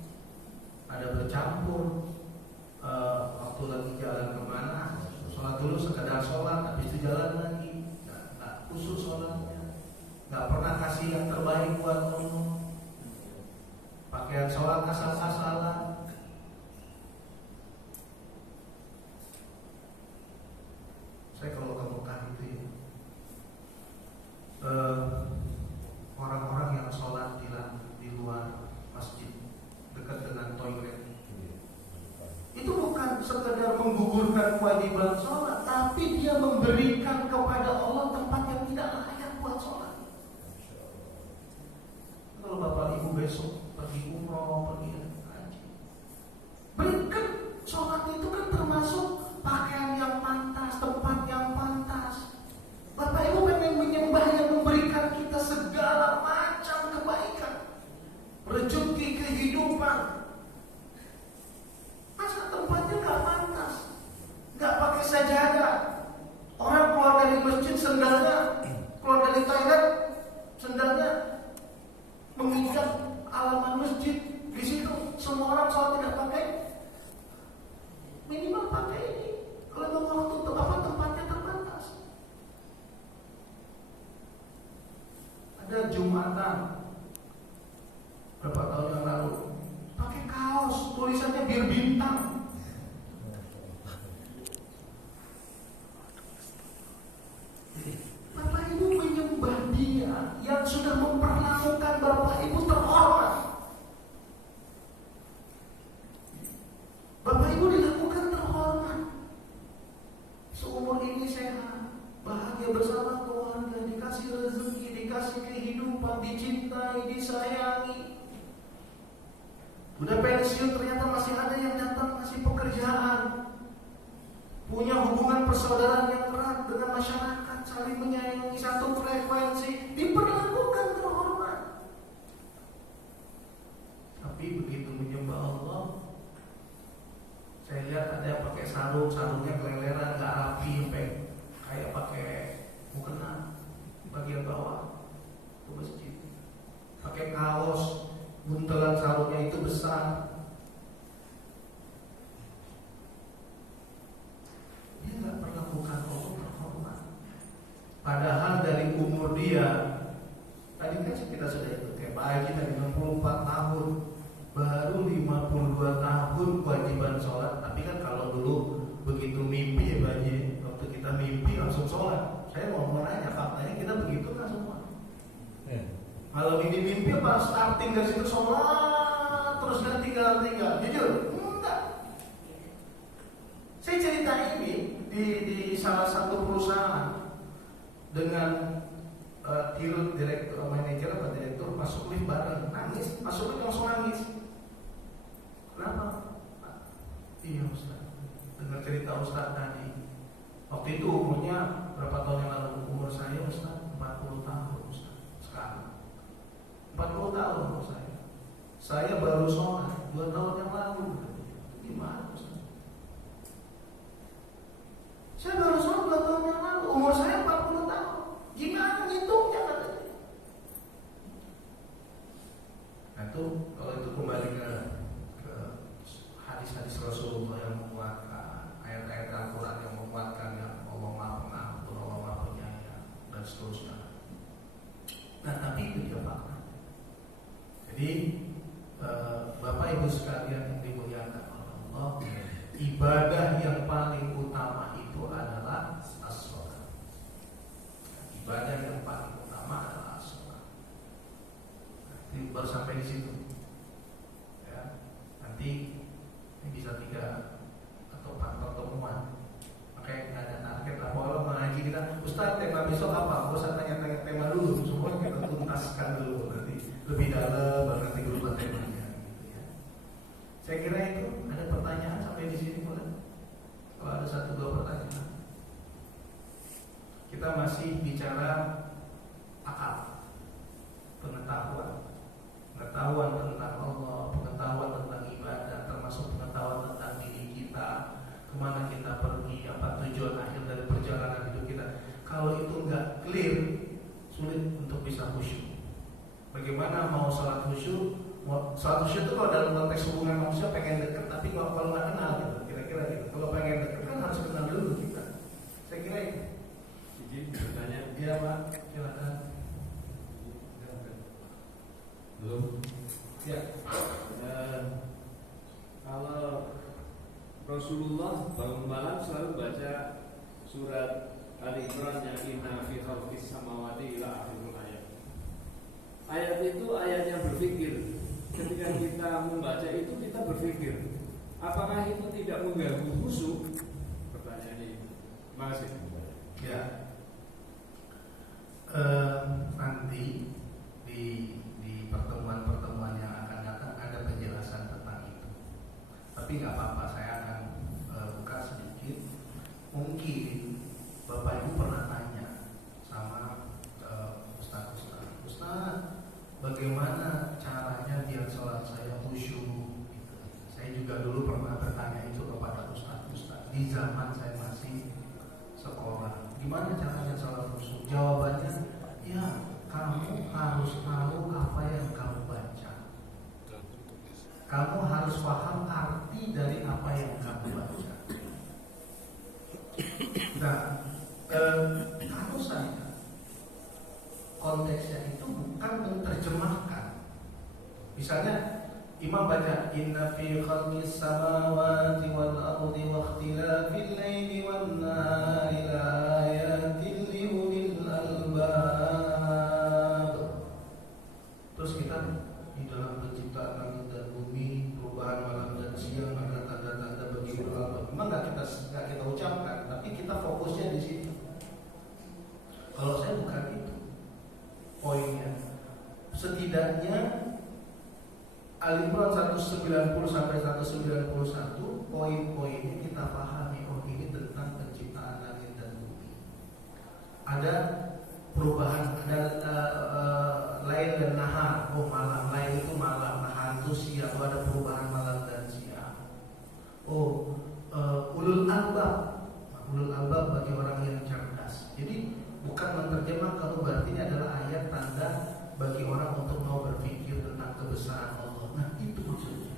ada bercampur. Waktu lagi jalan kemana, sholat dulu sekadar sholat, habis itu jalan lagi. Nggak khusus sholatnya, nggak pernah kasih yang terbaik buat Allah. Pakaian sholat asal-asalan. Saya kalau ke Mekah itu ya, orang-orang yang sholat di luar masjid dekat dengan toilet, itu bukan sekedar menggugurkan kewajiban sholat, tapi dia memberikan kepada Allah tempat yang tidak layak buat sholat. Kalau Bapak Ibu besok pergi umroh, pergi haji, berikan sholat itu kan termasuk pakaian yang pantas, tempat yang pantas. Bapak Ibu pengen menyembah yang memberikan kita segala macam kebaikan, rezeki, kehidupan. Masa tempatnya gak pantas, gak pakai sajadah. Orang keluar dari masjid sendalnya, keluar dari toilet sendalnya menginjak halaman masjid. Di situ semua orang sholat tidak pakai, minimal pakai ini. Kalau mau tutup apa tempatnya terbatas. Ada Jumatan berapa tahun yang lalu pakai kaos tulisannya bir bintang. saya yang sudah memperlakukan Bapak Ibu terhormat. Bapak Ibu dilakukan terhormat. Seumur ini sehat, bahagia bersama keluarga, dikasih rezeki, dikasih kehidupan, dicintai, disayangi. Udah pensiun ternyata masih ada yang datang ngasih pekerjaan. Punya hubungan persaudaraan yang erat dengan masyarakat, saling menyayangi, satu frekuensi, diperlakukan terhormat. Tapi begitu menyembah Allah, saya lihat ada yang pakai sarungnya keleleran, nggak rapi, sampai kayak pakai mukena bagian bawah ke masjid. Pakai kaos, buntelan sarungnya itu besar. Dia nggak perlakukan Allah terhormat. Padahal dari umur dia, tadi kan kita sudah ikut ya, Pak Haji tadi 64 tahun, baru 52 tahun kewajiban sholat. Tapi kan kalau dulu begitu mimpi ya Pak Haji, waktu kita mimpi langsung sholat. Saya mau nanya, faktanya kita begitu kan semua? Kalau ini mimpi apa starting dari situ sholat terus dan tinggal jujur? Enggak. Saya cerita ini di salah satu perusahaan dengan direktur manajer atau direktur masuk lift bareng, nangis, masuk lift langsung nangis. Kenapa? Iya Ustaz, dengar cerita Ustaz tadi. Waktu itu umurnya berapa tahun yang lalu? Umur saya Ustaz 40 tahun Ustaz. Sekarang 40 tahun umur saya. Saya baru sholat 2 tahun yang lalu. Gimana Ustaz? Saya baru sholat 2 tahun yang lalu. Umur saya 40 tahun. Gimana ngitungnya katanya? Nah itu, kalau itu kembali ke hadis-hadis Rasulullah yang menguatkan, ayat-ayat Al-Quran yang menguatkan, yang Allah Maha Pengampun, Allah Maha Penyayang, dan seterusnya. Nah tapi itu dia fakta. Jadi Bapak Ibu sekalian yang dimuliakan oleh Allah, ibadah yang paling utama itu adalah as-sholat. Ibadah yang paling utama adalah as-sholat. Nanti baru sampai di situ. Ya, nanti ini bisa 3 atau 4 pertemuan. Makanya nggak ada target lah. Kalau mengaji kita, Ustaz tema besok apa? Gak usah tanya-tanya tema dulu. Semua kita tuntaskan dulu. Nanti lebih dalam, baru nanti berubah temanya. Gitu ya. Saya kira itu ada pertanyaan sampai di sini boleh? Kalau ada 1-2 pertanyaan. Kita masih bicara akal, pengetahuan tentang Allah, pengetahuan tentang ibadah, termasuk pengetahuan tentang diri kita, kemana kita pergi, apa tujuan akhir dari perjalanan hidup kita. Kalau itu nggak clear, sulit untuk bisa khusyuk. Bagaimana mau sholat khusyuk? Sholat khusyuk itu kalau dalam konteks hubungan manusia pengen dekat, tapi kalau nggak kenal gitu, kira-kira gitu. Kalau pengen dekat kan harus kenal dulu kita. Saya kira itu. Izin bertanya. Iya Pak, silakan. Belum. Ya. Kalau Rasulullah bangun malam selalu baca surat Ali Imran yang inna fi khalqis samawati ila akhirul ayat. Ayat itu ayat yang berpikir. Ketika kita membaca itu kita berpikir, apakah itu tidak mengganggu khusyuk? Pertanyaan ini. Terima kasih. Ya. Nanti di pertemuan-pertemuan yang akan datang ada penjelasan tentang itu. Tapi nggak apa-apa, saya akan buka sedikit. Mungkin Bapak Ibu pernah tanya sama Ustaz, bagaimana caranya biar sholat saya khusyuk? Gitu. Saya juga dulu pernah bertanya itu kepada Ustaz di zaman saya masih sekolah. Gimana caranya sholat khusyuk? Jawabannya, ya kamu harus tahu apa yang kamu baca. Kamu harus paham arti dari apa yang kamu baca. Nah, kalau saya konteksnya itu bukan menerjemahkan. Misalnya Imam baca inna fi khalqis samawati wal ardi wa ikhtilafil laili wan nahari la ayatin li ulil albab. setidaknya Al-Imran 190 sampai 191 poin-poinnya kita pahami. Oh, ini tentang penciptaan langit dan bumi. Ada perubahan, ada lain dan nahar. Oh, malam, lain itu malam, nahar itu siang. Oh, ada perubahan malam dan siang. Oh, ulul albab. Ulul albab bagi orang yang cerdas. Jadi bukan menerjemah kalau berarti ini adalah ayat tanda bagi orang untuk mau berpikir tentang kebesaran Allah. Nah, itu maksudnya.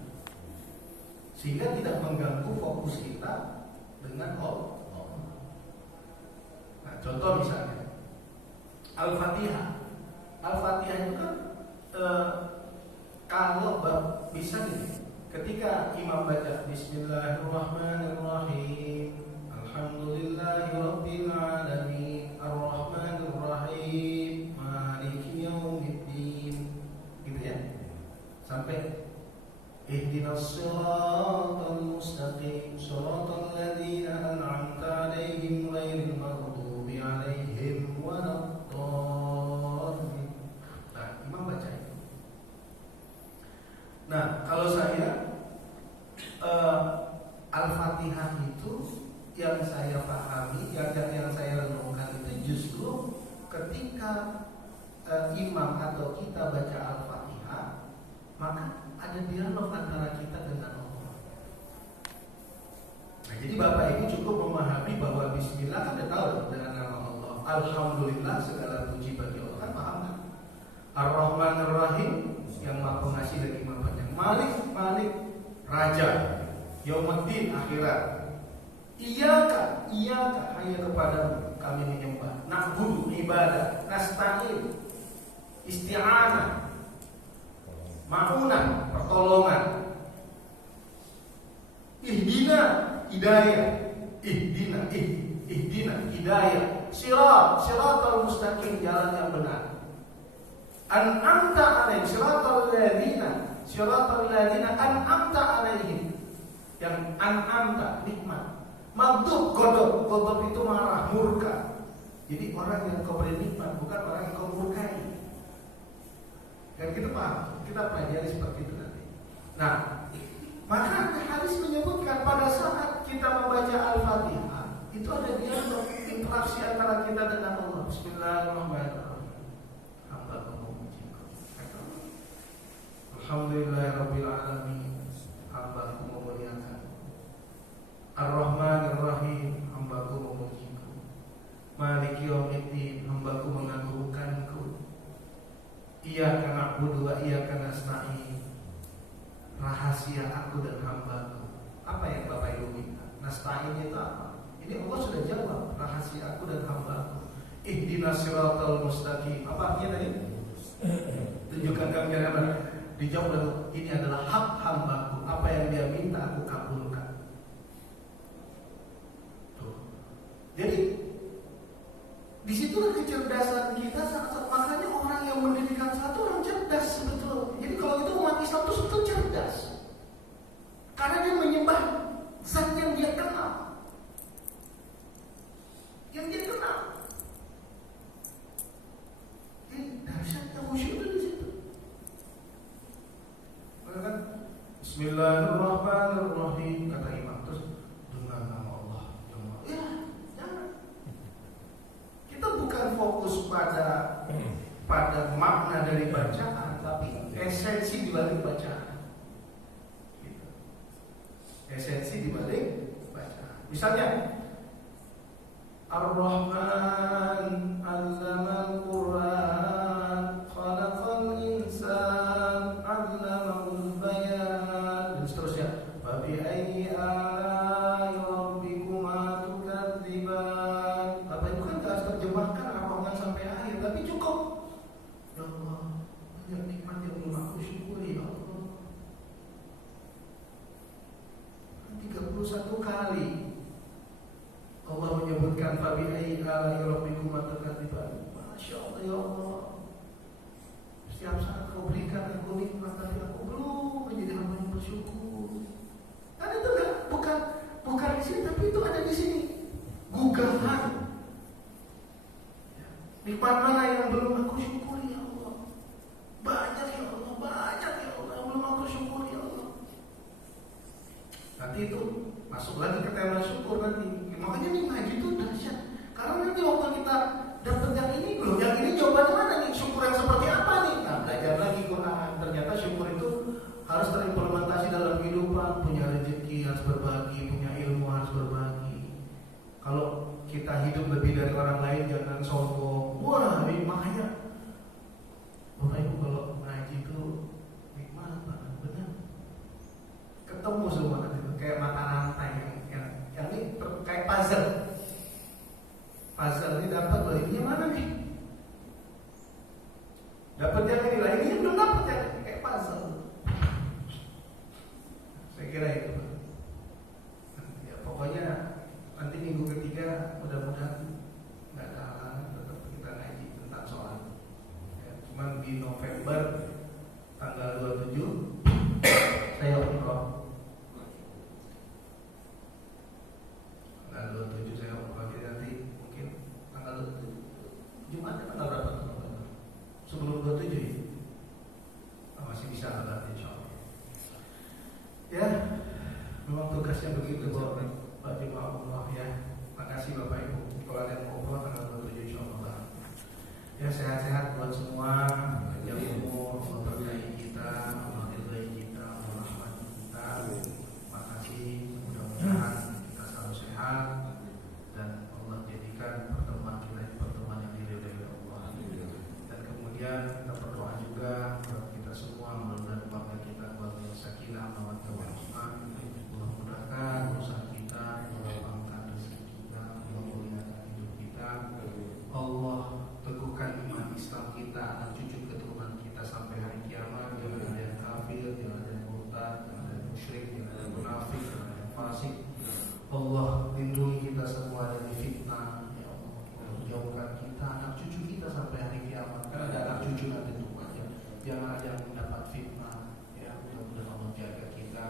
Sehingga tidak mengganggu fokus kita dengan Allah. Nah, contoh misalnya Al-Fatihah. Al-Fatihah itu kan kalau bisa nih, ketika imam baca Bismillahirrahmanirrahim, Alhamdulillahirabbil alamin, Arrahmanirrahim, Maliki yaumiddin, gitu ya. Sampai ihdinas siratal mustaqim, siratal ladzina an'amta 'alaihim ghairil maghdubi 'alaihim waladdallin. Nah, imam baca itu. Nah, kalau saya Al-Fatihah itu yang saya pahami, yang saya renungkan itu justru ketika imam atau kita baca Al-Fatihah, maka ada dialog antara kita dengan Allah. Nah, jadi Bapak Ibu cukup memahami bahwa Bismillah kan udah tahu dengan nama Allah. Alhamdulillah segala puji bagi Allah, kan paham kan? Ar-Rahmanir-Rahim yang Maha Pengasih lagi Maha Penyayang. Malik Raja. Yaumuddin akhirat. Iyaka hanya kepadamu kami menyembah. Na'budu ibadah, nasta'in isti'anah, ma'unah pertolongan. Ihdina hidayah, ihdina hidayah. Siratal mustaqim, jalan yang benar. An'amta alaihim, siratal ladzina an'amta alaihim. Yang an'amta nikmat. Maghdub godop itu marah, murka. Jadi orang yang kau beri nikmat, bukan orang yang kau murkai. Dan kita paham, kita pelajari seperti itu nanti. Nah, maka hadis menyebutkan pada saat kita membaca Al-Fatihah, itu ada dialog, interaksi antara kita dengan Allah. Bismillahirrahmanirrahim. Alhamdulillahirabbil alamin. Hambaku memuliakan. Ar-Rahmanir-Rahim, hambaku memujiku. Maliki yaumiddin, hambaku mengagungkanku. Iyyaka na'budu wa iyyaka nasta'in. Rahasia aku dan hambaku. Apa yang Bapak Ibu minta? Nasta'in itu apa? Ini Allah sudah jawab, rahasia aku dan hambaku. Ihdinas siratal mustaqim. Apa artinya tadi? Tunjukkan kami jalan benar. Dijawab lalu, ini adalah hak hambaku. Apa yang dia minta aku kabulkan. Jadi disitulah kecerdasan kita. Makanya orang yang mendirikan satu orang cerdas sebetulnya. Jadi kalau itu umat Islam itu sebetulnya cerdas, karena dia menyembah zat yang dia kenal, Jadi dahsyatnya khusyuk itu di situ. Kan Bismillahirrahmanirrahim kata imam, terus dengan nama Allah. Ya, jangan. Kita bukan fokus pada makna dari bacaan, tapi esensi di balik bacaan. Gitu. Esensi di balik bacaan. Misalnya Ar-Rahman 'allamal Qur'an, khalaqal insan 'allamahul bayan, dan seterusnya. Wa bi ayyi ala'i rabbikuma tukadziban. Apa itu kan enggak harus terjemahkan Ar-Rahman sampai akhir, tapi cukup. Ya Allah, banyak nikmat yang belum aku syukuri, ya Allah. 31 kali Allah menyebutkan fabi ayyi ala'i rabbikuma tukadziban. Masya Allah, ya Allah. Setiap saat kau berikan aku nikmat, tapi aku belum menjadi hamba yang bersyukur. Kan itu bukan di sini, tapi itu ada di sini. Gugahan. Nikmat mana yang belum aku syukuri, ya Allah? itu masuk lagi ke tema syukur nanti. Makanya nih ngaji itu dahsyat. Karena nanti waktu kita dapat yang ini belum, yang ini jawabannya mana nih? Syukur yang seperti apa nih? Nah, belajar lagi Quran. Ternyata syukur itu harus terimplementasi dalam kehidupan. Punya rezeki harus berbagi, punya ilmu harus berbagi. Kalau kita hidup lebih dari orang lain jangan sombong. Wah, makanya Bapak Ibu kalau ngaji itu nikmat banget, benar. Ketemu semua itu kayak mata rantai yang ini kayak puzzle. Puzzle ini dapat loh, ini mana nih? Dapat yang ini lah, ini belum dapat ya, kayak puzzle. Saya kira itu. Ya, pokoknya nanti minggu ketiga mudah-mudahan nggak ada halangan, tetap kita ngaji tentang soal. Ya, cuman di November tanggal 27 saya umroh. Tanggal 27 saya umroh, jadi nanti mungkin tanggal Jumatnya tanggal berapa November? Sebelum 27 ya? Masih bisa berarti insyaallah. Ya, memang tugasnya begitu Pak Jemaah ya. Makasih Bapak Ibu. Kalau ada yang mau umroh tanggal 27 insyaallah. Ya, sehat-sehat buat semua. Panjang umur, memberkahi kita, meridai kita, merahmati kita. Makasih. Mudah-mudahan kita selalu sehat dan Allah jadikan pertemuan kita ini pertemuan yang diridai oleh Allah. Dan kemudian kita berdoa juga buat kita semua, mudah-mudahan keluarga kita keluarga sakinah, mawaddah warahmah. Mudah-mudahan usaha kita, melapangkan rezeki kita, memuliakan hidup kita. Allah teguhkan iman Islam kita, anak cucu keturunan kita sampai hari kiamat. Jangan ada yang kafir, jangan ada yang murtad, jangan ada yang musyrik, jangan ada yang munafik, jangan ada yang fasik. Allah lindungi kita semua dari fitnah. Ya Allah, jauhkan kita, anak cucu kita sampai hari kiamat. Karena ada anak cucu nanti tuanya. Jangan ada yang mendapat fitnah. Ya, mudah-mudahan Allah jaga kita.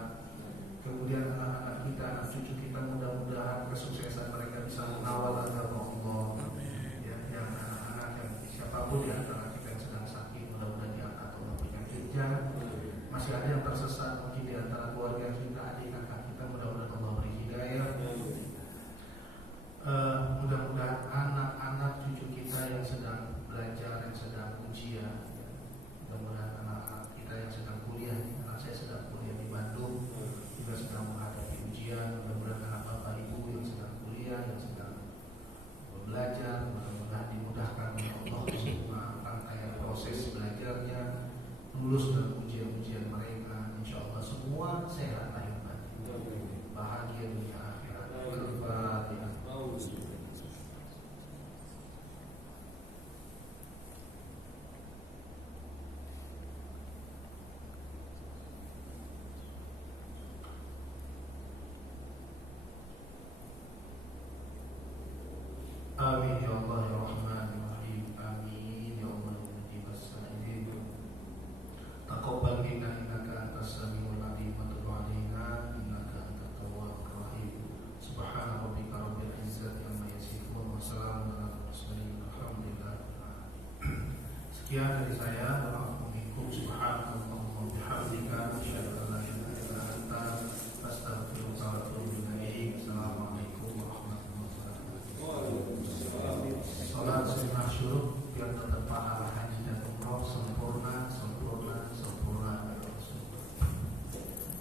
Kemudian anak-anak kita, anak cucu kita, mudah-mudahan kesuksesan mereka bisa mengawal agama Allah. Ya, yang anak-anak yang siapapun di antara kita yang sedang sakit, mudah-mudahan diangkat Allah penyakitnya. Masih ada yang tersesat mungkin di antara keluarga kita, adik kakak kita, mudah-mudahan Allah beri hidayah. Mudah-mudahan anak-anak cucu kita yang sedang belajar, yang sedang ujian, mudah-mudahan anak-anak kita yang sedang kuliah, anak saya sedang kuliah di Bandung juga sedang menghadapi ujian. Mudah-mudahan anak bapak ibu yang sedang kuliah, yang sedang belajar, mudah-mudahan dimudahkan oleh Allah semua rangkaian proses belajarnya, lulus dan ujian-ujian mereka. Insya Allah semua sehat lahir batin, bahagia dunia akhirat. Al-Fatihah. Amin ya Allah ya Rahman ya Rahim. Amin ya Allah ya Mujib as-sa'ilin. Taqabbal minna innaka antas samiul alim wa tub 'alaina innaka antat tawwabur rahim. Subhana rabbika rabbil izzati amma yasifun wa salamun 'alal mursalin walhamdulillah. Sekian dari saya. Assalamualaikum subhanallahi wa bihamdika asyhadu an la ilaha illa anta astaghfiruka wa atubu ilaik. Assalamualaikum warahmatullahi wabarakatuh. Salat sunnah syuruk biar tetap pahala.